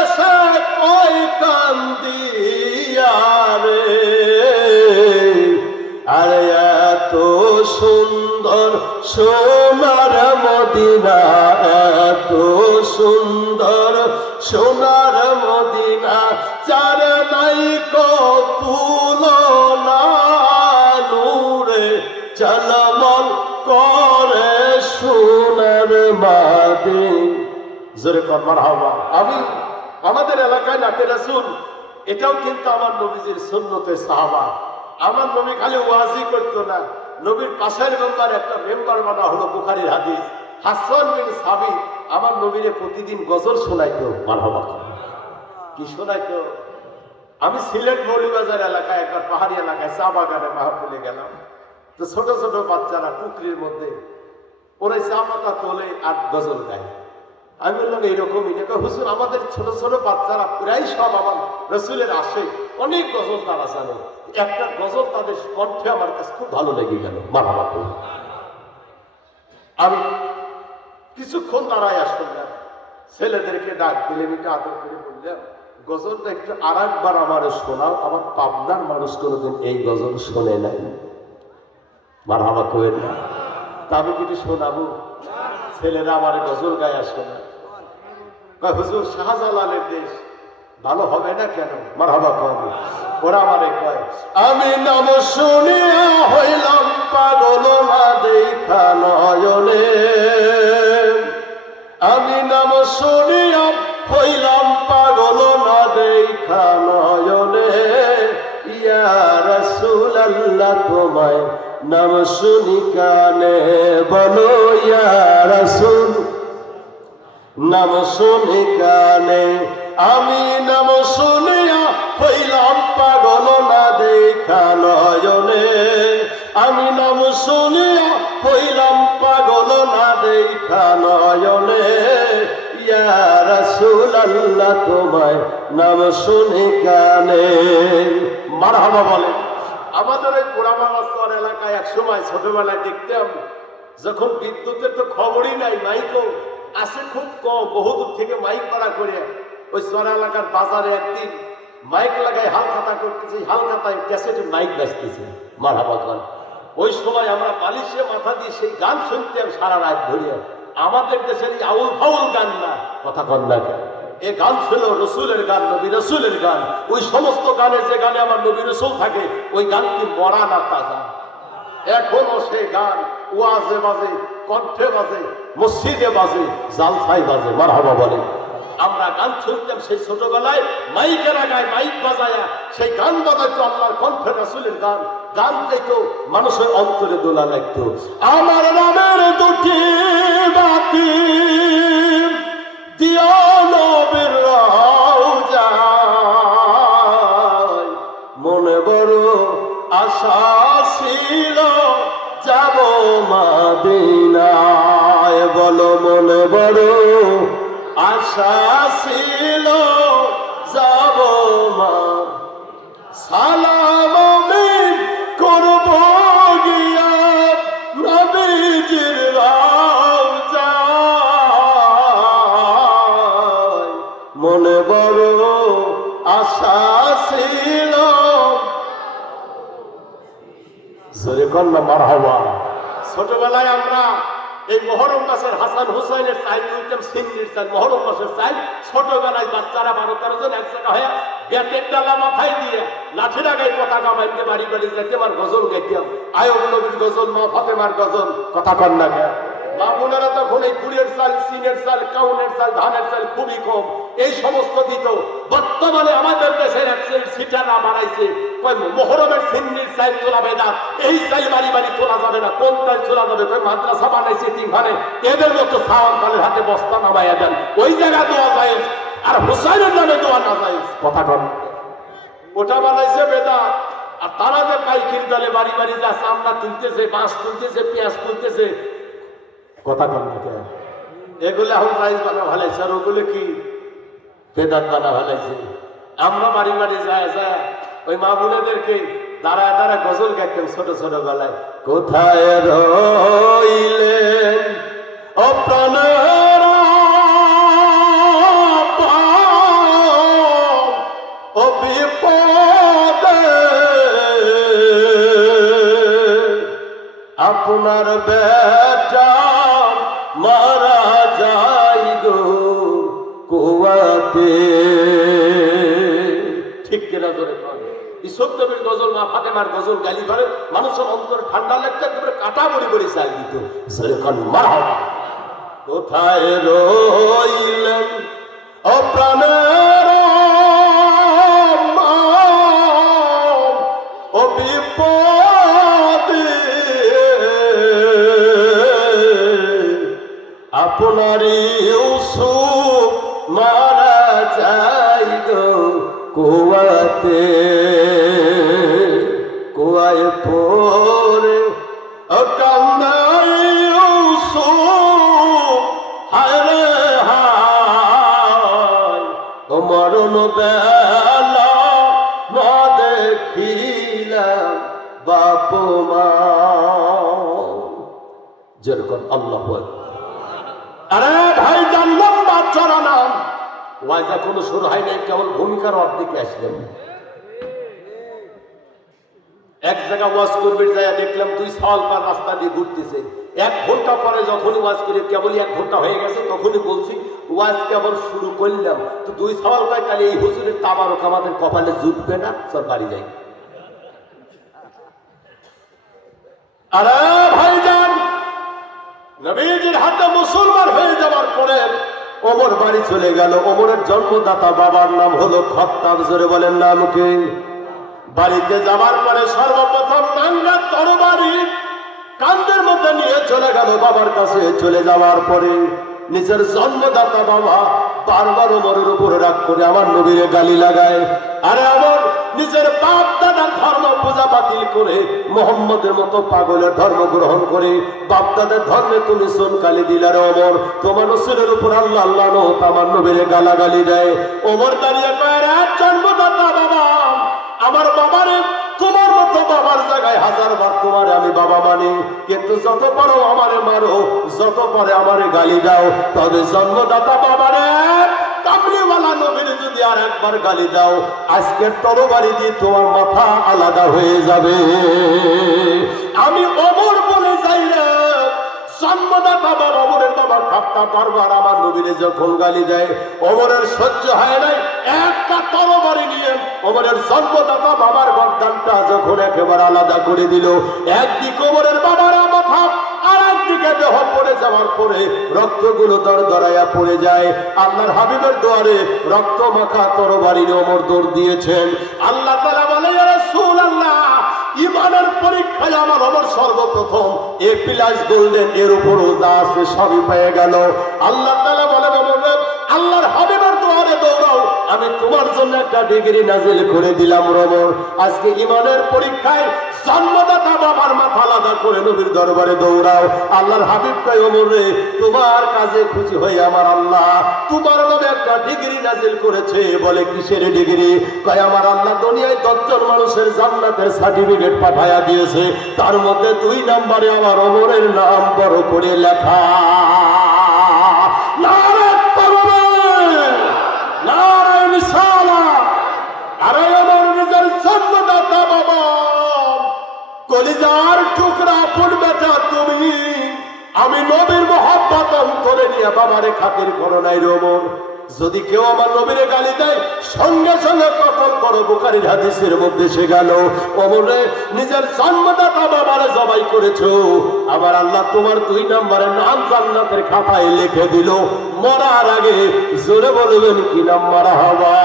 এসে কই কান্দিয়া রে আরে এত সুন্দর সোনার মদিনা এত সুন্দর সোনার মদিনা যার নাই কো তুলনা নূরে ঝলমল করে সোনার মদিনা জোরে কর মারহাবা। আমি আমাদের এলাকায় নাতে রাসূল এটাও কিন্তু আমার নবীজির সুন্নতে সাহাবা। আমার নবী খালি ওয়াজি করতো না, নবীর পাশের মেম্বার একটা মেম্বার বানা হলো বুখারীর হাদিস হাসান বিন সাবিত আমার নবীরে প্রতিদিন গজল শোনাইতো। মারহাবা। কি শোনাইতো? আমি সিলেট মৌলভীবাজার এলাকায় একবার পাহাড়ি এলাকায় চা বাগানে মাহফিলে গেলাম, তো ছোট ছোট বাচ্চারা পুকুরের মধ্যে ওরা চা পাতা তোলে আর গজল গায়। আমি বললাম এইরকমই দেখো হুজুর আমাদের ছোট ছোট বাচ্চারা প্রায় সব আমার রসুলের আসে, অনেক গজল তারা জানে, একটা গজল তাদের কণ্ঠে আমার কাছে খুব ভালো লেগে গেল। মারহাবা। আমি কিছুক্ষণ দাঁড়ায় শুনলাম, ছেলেদেরকে ডাক দিলে একটু আদর করে বললাম গজলটা একটু আর একবার আমার শোনাও, আমার পাবনার মানুষ কোনোদিন এই গজল শোনে নাই। মারহাবা কইেন না। তা আমি কিছু শোনাবো, ছেলেরা আমার গজল গায়ে শোনা। কয় হুজুর শাহজালালের দেশ ভালো হবে না কেন? মারহাবা কবে। ওরা আমারে কয় আমি নাম শুনিয়া হইলাম পাগল না দেখা নয়নে, আমি নাম শুনিয়া হইলাম পাগল না দেখা নয়নে, ইয়া রাসূলুল্লাহ তোমায় নাম শুনি কানে বলো ইয়া রাসূল নাম শুনি কানে, আমি নাম শুনিয়া হইলাম পাগল না দেখা নয়নে, আমি নাম শুনিয়া হইলাম পাগল না দেখা নয়নে, ইয়া রাসূলুল্লাহ তোমায় নাম শুনি কানে। মারহাবা বলে। আমাদের ওই পোড়ামাস্তার এলাকায় এক সময় ছোটবেলায় দেখতাম যখন বিদ্যুতের তো খবরই নাই, মাইকও আছে খুব কম, বহুদূর থেকে মাইক ভাড়া করে ওই চর এলাকার বাজারে একদিন মাইক লাগাই হালখাতা করতেছি, হালখাতায় ক্যাসেটে মাইক বাজতেছে। মারহাবা কর। ওই সময় আমরা বালিশে মাথা দিয়ে সেই গান শুনতাম সারা রাত ধরে। আমাদের দেশের আউল ফাউল গান না, কথা কন না, এ গান ছিল রসুলের গান, নবী রসুলের গান। ওই সমস্ত গানে যে গানে আমার নবী রসুল থাকে ওই গান কি মরা না তাজা? এখনো সেই গান ওয়াজে বাজে, কণ্ঠে বাজে, মসজিদে বাজে, জালসায় বাজে। মারহাবা বলে। আমরা গান শুনতাম সেই ছোটবেলায়, মাইকের আগায় মাইক বাজায়া সেই গান বাজাইতো আল্লাহর কণ্ঠে রাসূলের গান। গান দেখো মানুষের অন্তরে দোলা লাগতো। আমার নামের দুটি বাতি দিও নবীর রওজায়, মনে বড় আশা ছিল যাব মদিনায়, বলো মনে বড় আশা ছিল যাব মা, সালাম আমি করব গিয়া নবীজির রওজায়, মনে বড় আশা ছিল। জোরে কন্যা মারহাবা। ছোটবেলায় আমরা এই মহরম মাসের হাসান হুসাইনের চাইল উঠতাম, সিন্নির চাইল মহরম মাসের চাইল। ছোটবেলায় বাচ্চারা 12-13 জন এক জায়গা হয়ে বেতের ডালা মাথায় দিয়ে লাঠির আগায় পতাকা বাইন্দে বাড়ি বাড়ি যেতে আমার গজল গাইতাম, আয়ব নবীর গজল, মা ফাতেমার গজল, কথা কন না কেন? মা বোনেরা তখন এই গুড়ের চাল, সিনের চাল, কাউনের চাল, ধানের চাল খুবই কম, এই সমস্ত দিত। বর্তমানে আমাদের দেশের এক সিটারা বানাইছে, মোহরমের সিন্নির চাল তোলা বেদাত, এই চাল বাড়ি বাড়ি তোলা যাবে না। কোন চাল তোলা যাবে? মাদ্রাসা বানাইছে তিনখানে, এদের মতো সাওয়ান পালের হাতে বস্তা নামাইয়া দেন, ওই জায়গা দোয়া যায়। আর হুসাইনের নামে দোয়া না যায়, কথা কন। ওটা বানাইছে বেদাত। আর তারা যে পাইকির দলে বাড়ি বাড়ি যা চামড়া তুলতেছে, বাঁশ তুলতেছে, পেঁয়াজ তুলতেছে, কথা কন না কেন? এগুলো এখন প্রাইজ বানা ভালাইছে, আর ওগুলো কি বেদাত বানা ভালাইছে। আমরা বাড়ি বাড়ি যায় যায় ওই মা বোনেদেরকে দাঁড়ায় দাঁড়ায় গজল গাইতেন ছোট ছোট বেলায়। কোথায় রইলেন ও প্রাণের ও বিপদে, আপনার বেটা মারা যায় গো কুয়াতে। ঠিক কিনা ধরে ইসব নবীর গজল, মা ফাতেমার গজল গালি করে মানুষের অন্তর ঠান্ডা লাগতে করে কাটা বড়ি বড়ি চাল দিত। মারহাবা। কোথায় রইলেন ও প্রাণের ও বিপদে, আপনার ইউসুফ মারা যায় গো কুয়াতে। কুয়ায় পড়ে কান্দাই ইউসুফ, হায় রে হায় ও মরণ বেলা না দেখিলাম বাপ মা। যেরকম আল্লাহ। আরে ভাই জানলাম বাচ্চারা নাম ওয়াজা কোনো শুরু হয় নাই, কেবল ভূমিকার অর্ধেকে আসলেন। এক জায়গা ওয়াজ করবে যায় দেখলাম 2 সাল পার রাস্তা দিয়ে ঘুরতেছে। 1 ঘন্টা পরে যখনই ওয়াজ করে কেবলই 1 ঘন্টা হয়ে গেছে, তখনই বলছি ওয়াজ কেবল শুরু করলাম। তো 2 সাল কয় তাহলে এই হুজুরের তাবারক আমাদের কপালে জুটবে না, সব বাড়ি যাই। আরে ভাইজান, নবীজির হাতে মুসলমান হয়ে যাওয়ার পরে ওমর বাড়ি চলে গেল। ওমরের জন্মদাতা বাবার নাম হলো খাত্তাব। জোরে বলেন নাম কি? বাড়িতে যাওয়ার পরে সর্বপ্রথম নাঙ্গা তরবারি কাঁধের মধ্যে নিয়ে চলে গেল বাবার কাছে। চলে যাওয়ার পরে নিজের জন্মদাতা বাবা বারবার ওমরের উপরে রাগ করে আমার নবীরে গালি লাগায়। আরে আমার নিজের বাপ দাদার ধর্ম পূজা বাতিল করে মোহাম্মদের মতো পাগলের ধর্ম গ্রহণ করে বাপ দাদার ধর্মে তুমি সোনকালি দিলারে ওমর, তোমার রসুলের উপর আল্লাহ আল্লাহ নো আমার নবীরে গালাগালি দেয়। ওমর দাঁড়িয়ে কয়, জন্মদাতা বাবা, আমার বাবারে তোমার মতো বাবার জায়গায় 1000 বার তোমারে আমি বাবা মানি, কিন্তু যত পারো আমারে মারো, যত পারে আমারে গালি দাও, তবে জন্মদাতা বাবারে কামলিওয়ালা নবীর যদি আর একবার গালি দাও, আজকের তরবারি দিয়ে তোমার মাথা আলাদা হয়ে যাবে। আমি ওমর বলে যাই না, জন্মদাতা বাবা ওমরের বাবা খাত্তাব বারবার আমার নবীরে যখন গালি দেয়, ওমরের সহ্য হয় নাই। একটা তরবারি নিয়ে ওমরের জন্মদাতা বাবার গর্দানটা যখন একেবারে আলাদা করে দিল, একদিকে ওমরের বাবার মাথা আর একদিকে দেহ পড়ে যাওয়ার পরে রক্তগুলো দরদরাইয়া পড়ে যায়। আল্লাহর হাবিবের দুয়ারে রক্ত মাখা তরবারি ওমর দৌড় দিয়েছেন। আল্লাহ তাআলা বলে, ইয়া রাসূলুল্লাহ, ইমানের পরীক্ষায় আমার ওমর সর্বপ্রথম এ প্লাস গোল্ডেন, এর উপরও যা আছে সবই পেয়ে গেল। আল্লাহ তাআলা বলে, আল্লাহর হাবিবের দুয়ারে দৌড়াও, আমি তোমার জন্য একটা ডিগ্রি নাজিল করে দিলাম ওমর। আজকে ইমানের পরীক্ষায় জন্মদাতা বাবার মাথা আলাদা করে নবীর দরবারে দৌড়াও। আল্লাহর হাবিব কয়, ওমর রে, তোমার কাজে খুশি হয়ে আমার আল্লাহ তোমার নামে একটা ডিগ্রি নাজিল করেছে। বলে, কিসের ডিগ্রি? কয়, আমার আল্লাহ দুনিয়ায় 10 জন মানুষের জান্নাতের সার্টিফিকেট পাঠায়া দিয়েছে, তার মধ্যে 2 নম্বরে আমার ওমরের নাম বড় করে লেখা। আরে আমার নিজের জন্মদাতা বাবা, কলিজার টুকরা আপন বেটা তুমি, আমি নবীর মহব্বত অন্তরে নিয়ে বাবারে খাতির করো নাই রে ওমর। যদি কেউ আমার নবীরে গালি দেয় সঙ্গে সঙ্গে কতল করো। বুখারীর হাদিসের মধ্যে সে গেল ওমরে নিজের জন্মদাতা বাবারে জবাই করেছো, আবার আল্লাহ তোমার 2 নম্বরের নাম জান্নাতের খাতায় লিখে দিল মরার আগে। জোরে বলবেন কি নাম? মারহাবা।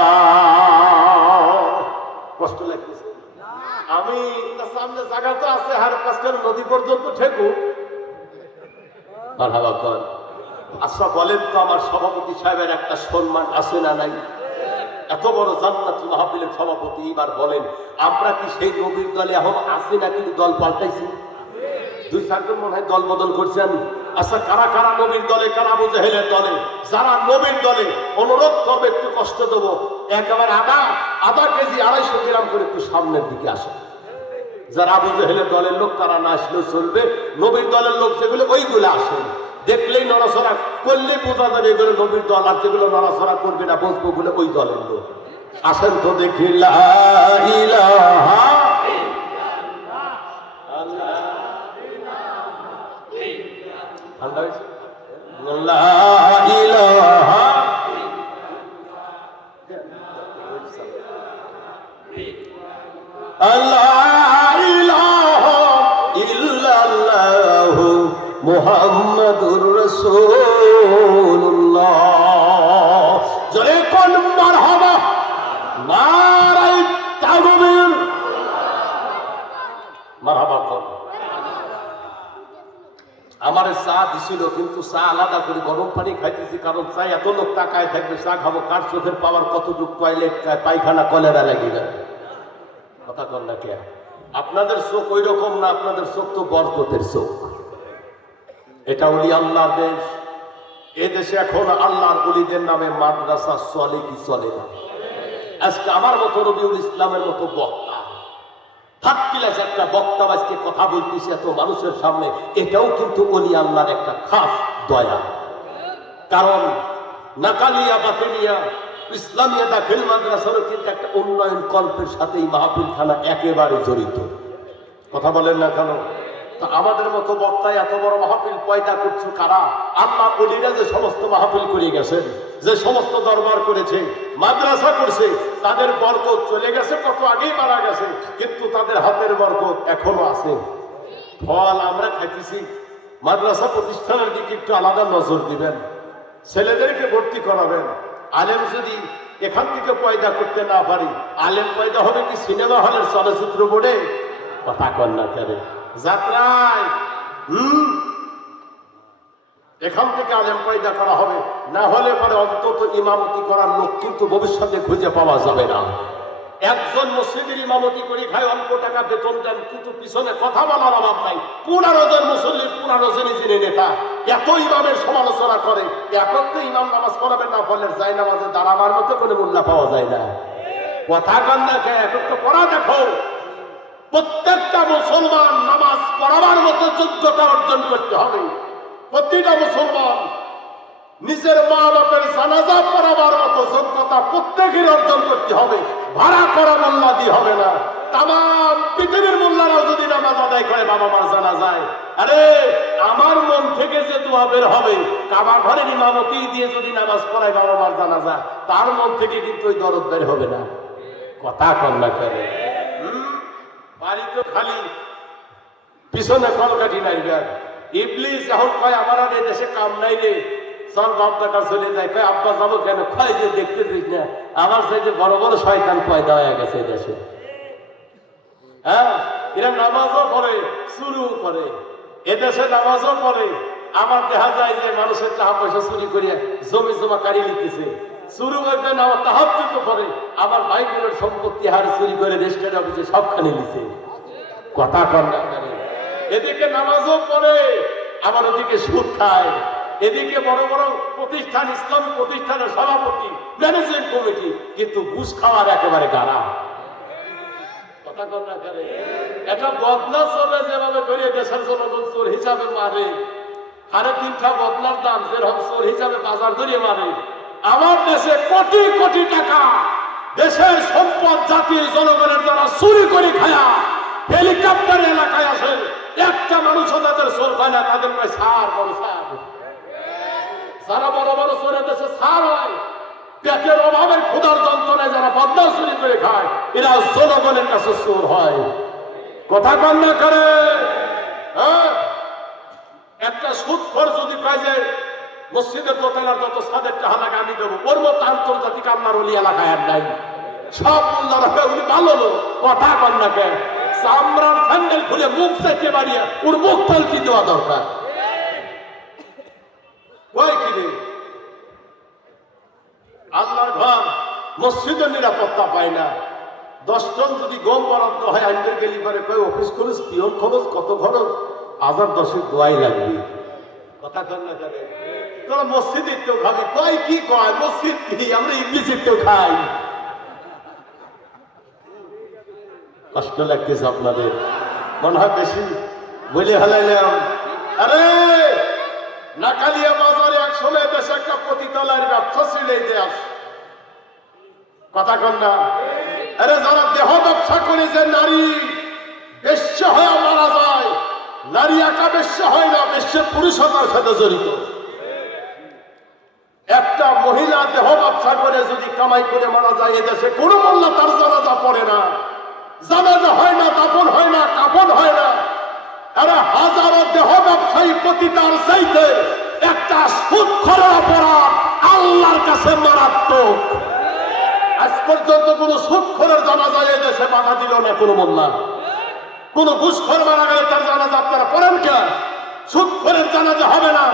কষ্ট লাগতেছে? আমি সামনে জায়গা তো আছে, আর কাছের নদী পর্যন্ত ঠেকু। মারহাবা কর। আচ্ছা বলেন তো, আমার সভাপতি সাহেবের একটা সম্মান আছে না নাই? এত বড় জান্নাতুল মাহফিলের সভাপতি, এবার বলেন আমরা কি সেই নবীর দলে এখন আছি নাকি দল পাল্টাইছি? 2-4 জন মনে হয় দল বদল করছেন। আচ্ছা কারা কারা নবীর দলে, কারা আবু জাহেলের দলে? যারা নবীর দলে অনুরোধ করবে, একটু কষ্ট দেবো, একেবারে আধা কেজি 250 গ্রাম করে একটু সামনের দিকে আসে। যারা আবু জাহেলের দলের লোক তারা না আসলেও চলবে, নবীর দলের লোক যেগুলো ওইগুলো আসেন। দেখলেই নড়াচড়া করলেই বোঝা যাবে এগুলো নবীর দল, আর যেগুলো নড়াচড়া করবে না বসবো বলে ওই দলের লোক। আসেন তো দেখি। লা ইলাহা ঠান্ডা হয়েছে? লা ইলাহা ইল্লাল্লাহু মুহাম্মাদুর রাসূলুল্লাহ। জোরে কোন মারহাবা, নারায়ে তাকবীর, মারহাবা কোন। আমার চা দিছিল, কিন্তু চা আলাদা করে গরম পানি খাইতেছি, কারণ চা এত লোক তাকায় থাকবে, চা খাবো কার চোখের পাওয়ার কতটুকু, টয়লেট পায়খানা কলেরা লেগে যাবে। কথা কর না কে? আপনাদের চোখ ওই রকম না, আপনাদের চোখ তো বরকতের চোখ। এটা ওলি আল্লাহর দেশ। এ দেশে এখন আল্লাহর ওলিদের নামে মাদ্রাসা চলে কি চলে না? আজকে আমার মতো রবিউল ইসলামের মতো বক্তা, থাকতিলাস একটা বক্তা আজকে কথা বলতেছে এত মানুষের সামনে, এটাও কিন্তু ওলি আল্লাহর একটা খাস দয়া। কারণ নাকালিয়া বাতিনিয়া ইসলামিয়া দাখিল মাদ্রাসারও কিন্তু একটা উন্নয়ন কল্পের সাথে এই মাহফিলখানা একেবারে জড়িত। কথা বলেন না কেন? তা আমাদের মতো বক্তায় এত বড় মাহফিল পয়দা করছে কারা? আল্লাহ ওলিরা যে সমস্ত মাহফিল করে গেছেন, যে সমস্ত দরবার করেছে, মাদ্রাসা করছে, তাদের বরকত চলে গেছে, কত আগেই মারা গেছে, কিন্তু তাদের হাতের বরকত এখনো আছে। ফল আমরা খাইতেছি। মাদ্রাসা প্রতিষ্ঠানের দিকে একটু আলাদা নজর দিবেন, ছেলেদেরকে ভর্তি করাবেন। আলেম যদি এখান থেকে পয়দা করতে না পারি, আলেম পয়দা হবে কি সিনেমা হলের চলচ্চিত্র বোর্ডে? কথা কর না কেন? যাত্রায় এখান থেকে আলেম পয়দা করা হবে, না হলে পরে অন্তত ইমামতি করার লোক কিন্তু ভবিষ্যতে খুঁজে পাওয়া যাবে না। একজন মসজিদের ইমামতি করে খায়, অল্প টাকা বেতন দেন, কিন্তু পিছনে কথা বলার অভাব নাই। 15 জন মুসল্লি, 15 জনই যিনি নেতা, এত ইমামের সমালোচনা করে। একত্রে ইমাম নামাজ পড়াবেন না, ফলে যায় নামাজে দাঁড়াবার মতো কোনো মূল্য পাওয়া যায় না। কথা কান্নাকে একত্র পড়া দেখো। প্রত্যেকটা মুসলমান নামাজ পড়াবার মতো যোগ্যতা অর্জন করতে হবে। প্রতিটা মুসলমান নিজের মা বাপের জানাজা পড়াবার মতো যোগ্যতা প্রত্যেকের অর্জন করতে হবে। ভাড়া করা মোল্লা দিয়ে হবে না। তাম পৃথিবীর মোল্লারাও যদি নামাজ আদায় করে বাবা মার জানাজায়, আরে আমার মন থেকে যে দোয়া বের হবে, কাবা ঘরের ইমামতি দিয়ে যদি নামাজ পড়ায় বাবা মার জানাজা, তার মন থেকে কিন্তু ওই দরদ বের হবে না। কথা কন্যা করে বাড়ি তো খালি, পিছনে কলকাঠি নাই। ইবলিস এখন কয় আমার আর এই দেশে কাম নাই রে, চল বাপ দেখা চলে যায়। কয় আব্বা যাবো কেন? কয় যে দেখতে দিস না, আমার চাইতে বড় বড় শয়তান পয়দা হয়ে গেছে এই দেশে। হ্যাঁ, এরা নামাজও পড়ে, চুরিও করে। এদেশে নামাজও পড়ে, আমার দেখা যায় যে মানুষের টাকা পয়সা চুরি করিয়া জমি জমা কাড়ি লিখতেছে। চুরি করবে না, তাহাজ্জুদ করে আমার ভাইগুলোর সম্পত্তি হার চুরি করে রেজিস্ট্রি অফিসে সবখানে লিখে। কথা কর না করে। এদিকে নামাজও পড়ে, আবার ওদিকে সুদ খায়। এদিকে বড় বড় প্রতিষ্ঠান, ইসলামী প্রতিষ্ঠানের সভাপতি, ম্যানেজিং কমিটি, কিন্তু ঘুষ খাওয়ার একেবারে গাড়া। কথা কর না করে। একটা বদলা চলে যেভাবে করে দেশের জনগণ চোর হিসাবে মারে, 3.5টা বদলার দাম যেরকম চোর হিসাবে বাজার ধরিয়ে মারে। আমার দেশে কোটি কোটি টাকা দেশের সম্পদ জাতির জনগণের দ্বারা চুরি করে খায়া হেলিকপ্টার এলাকায় আসে, একটা মানুষও তাদের চোর হয় না, তাদের কয় সার বড় সার। যারা বড় বড় চোরের দেশে সার হয়, পেটের অভাবের ক্ষুধার যন্ত্রণায় যারা বদলা চুরি করে খায় এরা জনগণের কাছে চোর হয়। কথা কান্না করে। হ্যাঁ, একটা সুদখোর যদি কয় যে মসজিদের দোতলার যত সাদের টাকা আমি দেবো, ওর মতো আন্তর্জাতিক আল্লাহর ওলি এলাকায় আর নাই। সব মোল্লারা উনি ভালো লোক। কথা কান্না কে চামড়ার স্যান্ডেল খুলে মুখ চাইতে বাড়িয়ে ওর মুখ পাল্টি দেওয়া দরকার। কয় কি রে, আল্লাহর ঘর মসজিদের নিরাপত্তা পায় না। 10 জন যদি গম বরাদ্দ হয় আইনদের গেলি পারে কয় অফিস খরচ, পিয়ন খরচ, কত খরচ, 1010 দোয়াই লাগবে। কথা কর না করে তোরা মসজিদের তো খাবি। কয় কি কয় মসজিদ কি, আমরা ইংলিশের তো খাই। কষ্ট লাগতেছে আপনাদের মনে হয় বেশি বলে হালাইলাম। আরে নাকালিয়া বাজারে এক সময় দেশে একটা পতিতালয়ের ব্যবসা ছিল এই দেশ। কথা কন না। আরে যারা দেহ ব্যবসা করে যে নারী বেশ্যা হয়ে মারা যায়, নারী একা বেশ্যা হয় না, বেশ্যা পুরুষতার সাথে জড়িত। একটা মহিলা দেহ ব্যবসা করে যদি কামাই করে মারা যায় এদেশে কোনো মোল্লা তার জানাজা পড়ে না, জানাজা হয় না, দাফন হয় না, কাফন হয় না। আরে হাজারো দেহ ব্যবসায়ী পতিতার চাইতে একটা সুদখোরের অপরাধ আল্লাহর কাছে মারাত্মক। আজ পর্যন্ত কোন সুদখোরের জানাজা এই দেশে বাধা দিল না কোনো মোল্লা। কোন ঘুষখোর মারা গেলে তার জানাজা আপনারা পড়েন কেন? সুদখোরের জানাজা হবে না।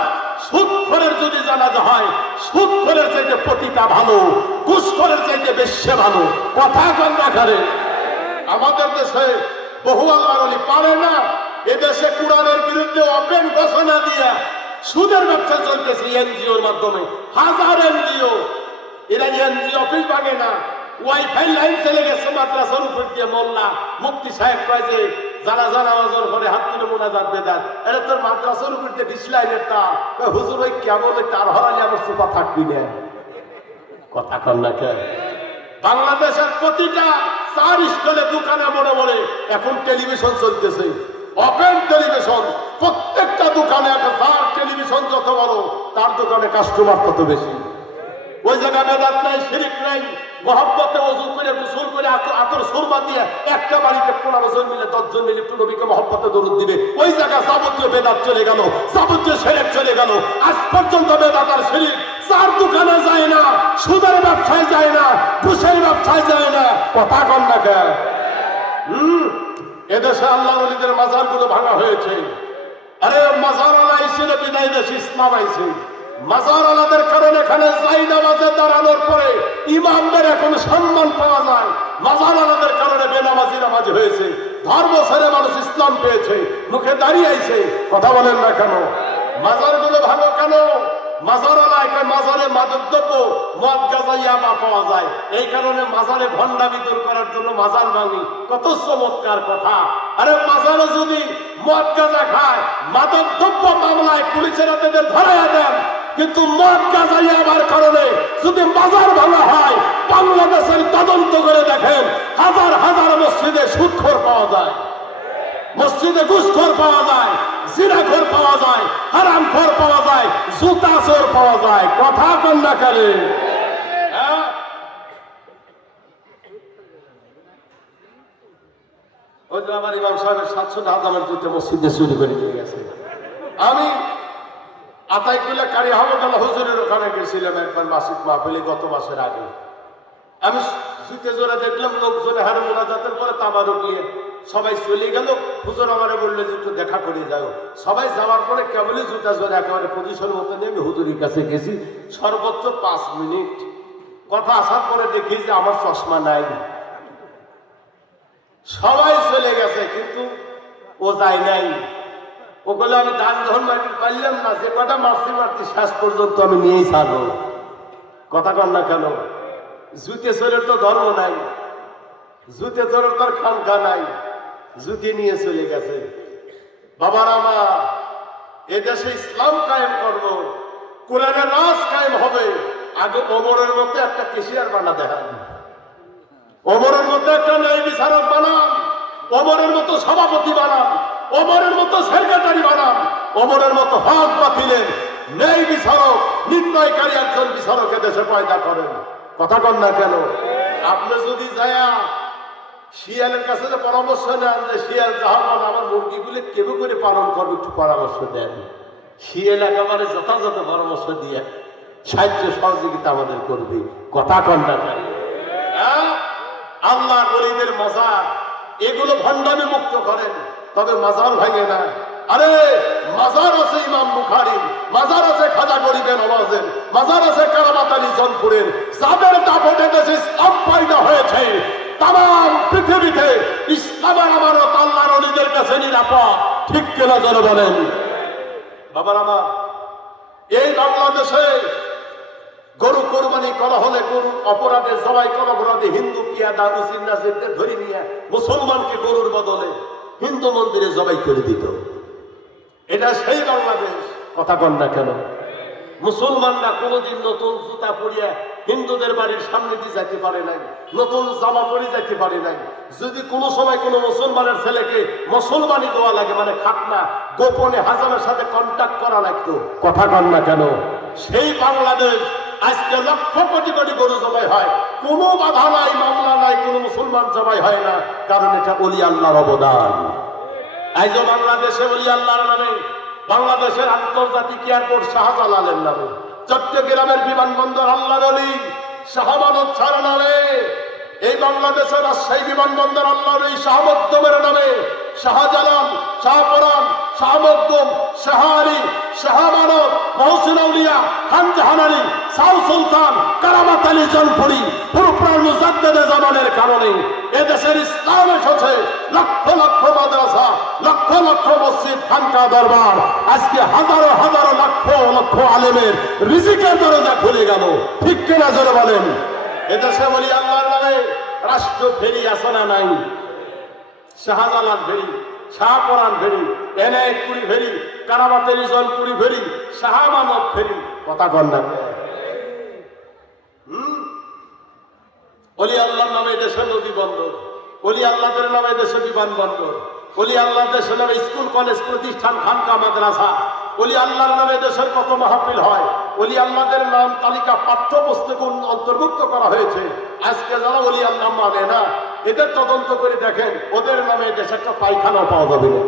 সুদখোরের যদি জানাজা হয়, সুদখোরের চাইতে পতিতা ভালো, ঘুষখোরের চাইতে বেশ্যা ভালো। কথা কন না করে। আমাদের দেশে বহু আল্লাহর ওলি পারে না। এদেশে কোরআনের বিরুদ্ধে ওপেন ঘোষণা দিয়া সুদের ব্যবসা চলতেছে এনজিওর মাধ্যমে। হাজার এনজিও, এরা এনজিও অফিস ভাঙে না, ওয়াইফাই লাইন চলে গেছে মাদ্রাসার উপর দিয়ে। মোল্লা মুফতি সাহেব কয় যে যারা নামাজের পরে হাত তুলে মোনাজাত বেদাত, এটা তোর মাদ্রাসার উপর দিয়ে 20 লাইনের তার। হুজুর ওই কেমন ওই তার হরালি আমার সুপা থাকবি না। কথা কন না কে। বাংলাদেশের প্রতিটা 4 স্টলে দোকানে মনে মনে এখন টেলিভিশন চলতেছে, ওপেন টেলিভিশন। প্রত্যেকটা দোকানে একটা যার টেলিভিশন যত বড় তার দোকানে কাস্টমার তত বেশি। ওই জায়গায় বেদাত নাই, শিরিক নাই, মহব্বতে ওযু করে গোসল করে আতর সুরমা দিয়ে একটা বাড়িতে 15 জন মিলে 10 জন মিলে নবীকে মহব্বতে দরুদ দিবে। ওই জায়গায় যাবতীয় বেদাত চলে গেল, যাবতীয় শিরিক চলে গেল। আজ পর্যন্ত বেদাত আর শিরিক চার দোকানে যায় না, সুদের ব্যবসায় যায় না, ঘুষের ব্যবসায় যায় না। কথা কন না কে। এদেশে আল্লাহর ওলিদের মাজারগুলো ভাঙা হয়েছে। আরে মাজার আলা আইছিল বিদায় দেশে ইসলাম আইছে। মাজার আলাদের কারণে এখানে যাই নামাজে দাঁড়ানোর পরে ইমামদের এখন সম্মান পাওয়া যায়। মাজার আলাদের কারণে বেনামাজি নামাজি হয়েছে, ধর্ম ছেড়ে মানুষ ইসলাম পেয়েছে, মুখে দাঁড়িয়ে আইছে। কথা বলেন না কেন? মাজারগুলো ভাঙো কেন? মাজার আলায় মাজারে মাদকদ্রব্য মদ গাঁজা ইয়াবা পাওয়া যায়, এই কারণে মাজারে ভণ্ডামি দূর করার জন্য মাজার ভাঙি। কত চমৎকার কথা। আরে মাজারে যদি মদ গাঁজা খায়, মাদকদ্রব্য মামলায় পুলিশের তাদের ধরাইয়া দেন, কিন্তু মদ গাঁজা ইয়াবার কারণে যদি মাজার ভাঙা হয়, বাংলাদেশের তদন্ত করে দেখেন হাজার হাজার মসজিদে সুদখোর পাওয়া যায়, মসজিদে ঘুষখোর পাওয়া যায়, জিনাখোর পাওয়া যায়, হারামখোর পাওয়া যায়, জুতা চোর পাওয়া যায়। কথা কন না করে। ওই যে আমার ইমাম সাহেবের 700 হাজারের জুতো মসজিদে চুরি করে নিয়ে গেছে। আমি আতাইকুল্লা কারি আহমদুল্লাহ হুজুরের ওখানে গেছিলাম একবার মাসিক মাহফিলে গত মাসের আগে। আমি জুতে জোড়া দেখলাম, লোকজনে হারে মোনাজাতের পরে তাবার উঠিয়ে সবাই চলে গেল। হুজুর আমারে বললে যে একটু দেখা করে যাও। সবাই যাওয়ার পরে কেবলই জুতা জোড়া একেবারে পজিশন মতো নিয়ে আমি হুজুরের কাছে গেছি। সর্বোচ্চ 5 মিনিট কথা আসার পরে দেখি যে আমার চশমা নাই। সবাই চলে গেছে কিন্তু ও যায় নাই। ও বলে আমি ধান যখন মাটি পারলাম না, যে কটা মারছি শেষ পর্যন্ত আমি নিয়েই ছাড়বো। কথা কন না কেন? জুতে চোরের তো ধর্ম নাই, জুতে চোরের তার খানকা নাই, জুতি নিয়ে চলে গেছে। বাবার আমার এদেশে ইসলাম কায়েম করব, কোরআনের রাজ কায়েম হবে। আগে ওমরের মতো একটা কেশিয়ার বানা দেখান, ওমরের মতো একটা ন্যায় বিচারক বানান, ওমরের মতো সভাপতি বানান, ওমরের মতো সেক্রেটারি বানান, ওমরের মতো হক বাতিলের ন্যায় বিচারক নির্ণয়কারী একজন বিচারক এদেশে পয়দা করেন। কথা কন না কেন? আপনি যদি যায়া শিয়ালের কাছে যে পরামর্শ নেন যে শিয়াল যাহা বল আমার মুরগিগুলি কেবল করে পালন করবে, একটু পরামর্শ দেন। শিয়াল একেবারে যথাযথ পরামর্শ দিয়ে সাহায্য সহযোগিতা আমাদের করবে। কথা কন না কেন? আল্লাহ ওলিদের মাজার এগুলো ভণ্ডামি মুক্ত করেন, তবে মাজার ভাঙে না। আরে মাজার আছে ইমাম বুখারীর, মাজার আছে খাজা গরিবে নওয়াজের, মাজার আছে কারামাত আলী জনপুরের। যাদের দাপটে দেশে ইসলাম পয়দা হয়েছে, তাম পৃথিবীতে ইসলামের আমানত আল্লাহর ওলিদের কাছে নিরাপদ। ঠিক কিনা জোরে বলেন? বাবার আমার, এই বাংলাদেশে গরু কোরবানি করা হলে গরু অপরাধে জবাই করা অপরাধে হিন্দু পিয়াদা মুসলিম নাসিরদের ধরে নিয়ে মুসলমানকে গরুর বদলে হিন্দু মন্দিরে জবাই করে দিত। এটা সেই বাংলাদেশ। কথা কন না কেন? মুসলমানরা কোনোদিন নতুন জুতা পরিয়া হিন্দুদের বাড়ির সামনে দিয়ে যাইতে পারে নাই, নতুন জামা পরে যাইতে পারে নাই। যদি কোনো সময় কোনো মুসলমানের ছেলেকে মুসলমানি দেওয়া লাগে, মানে খাতনা, গোপনে হাজামের সাথে কন্ট্যাক্ট করা লাগতো। কথা কন না কেন? সেই বাংলাদেশ আজকে লক্ষ কোটি কোটি গরু জবাই হয়, কোনো বাধা নাই, মামলা নাই, কোনো মুসলমান জবাই হয় না, কারণ এটা ওলি আল্লাহর অবদান। আজও বাংলাদেশে ওলি আল্লাহর নামে বাংলাদেশের আন্তর্জাতিক এয়ারপোর্ট শাহজালালের নামে, চট্টগ্রামের বিমানবন্দর আল্লাহর ওলি শাহ মানব ছাড়া নামে, এই বাংলাদেশের রাজশাহী বিমানবন্দর আল্লাহর ওলি শাহ মকদুমের নামে, শাহজালাল, শাহপরান, শাহ মকদুম, শাহ আলী, শাহ মানব, মহসিন আউলিয়া, খান জাহান আলী, শাহ সুলতান, কারামাত আলী জনপুরি, ফুরফুরান মুজাদ্দেদে জামানের কারণে এদেশের ইসলাম এসেছে। লক্ষ লক্ষ মাদ্রাসা, লক্ষ লক্ষ মসজিদ, খানকা দরবার, আজকে হাজারো হাজারো লক্ষ লক্ষ আলেমের রিজিকের দরজা খুলে গেল। ঠিক কিনা জোরে বলেন? এদেশে বলি আল্লাহর নামে রাষ্ট্র ফেরি আছে না নাই? শাহজালাল ফেরি, শাহপরান ফেরি, এনায়েতপুরি ফেরি, কারামাতের জনপুরি ফেরি, শাহ মানব ফেরি। কথা কন না? ওলি আল্লাহর নামে দেশে নদী বন্দর, ওলি আল্লাহদের নামে দেশে বিমানবন্দর, ওলি আল্লাহর দেশের নামে স্কুল কলেজ প্রতিষ্ঠান, খানকা মাদ্রাসা, ওলি আল্লাহর নামে দেশের কত মাহফিল হয়, ওলি আল্লাহদের নাম তালিকা পাঠ্যপুস্তকে অন্তর্ভুক্ত করা হয়েছে। আজকে যারা ওলি আল্লাহ মানে না, এদের তদন্ত করে দেখেন, ওদের নামে দেশে একটা পায়খানা পাওয়া যাবে না।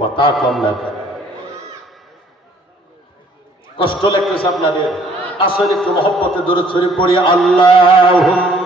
কথা কম না কেন? কষ্ট লাগতেছে আপনাদের? আসলে একটু মহব্বতে দূরে ছড়িয়ে পড়ি। আল্লাহুম্মা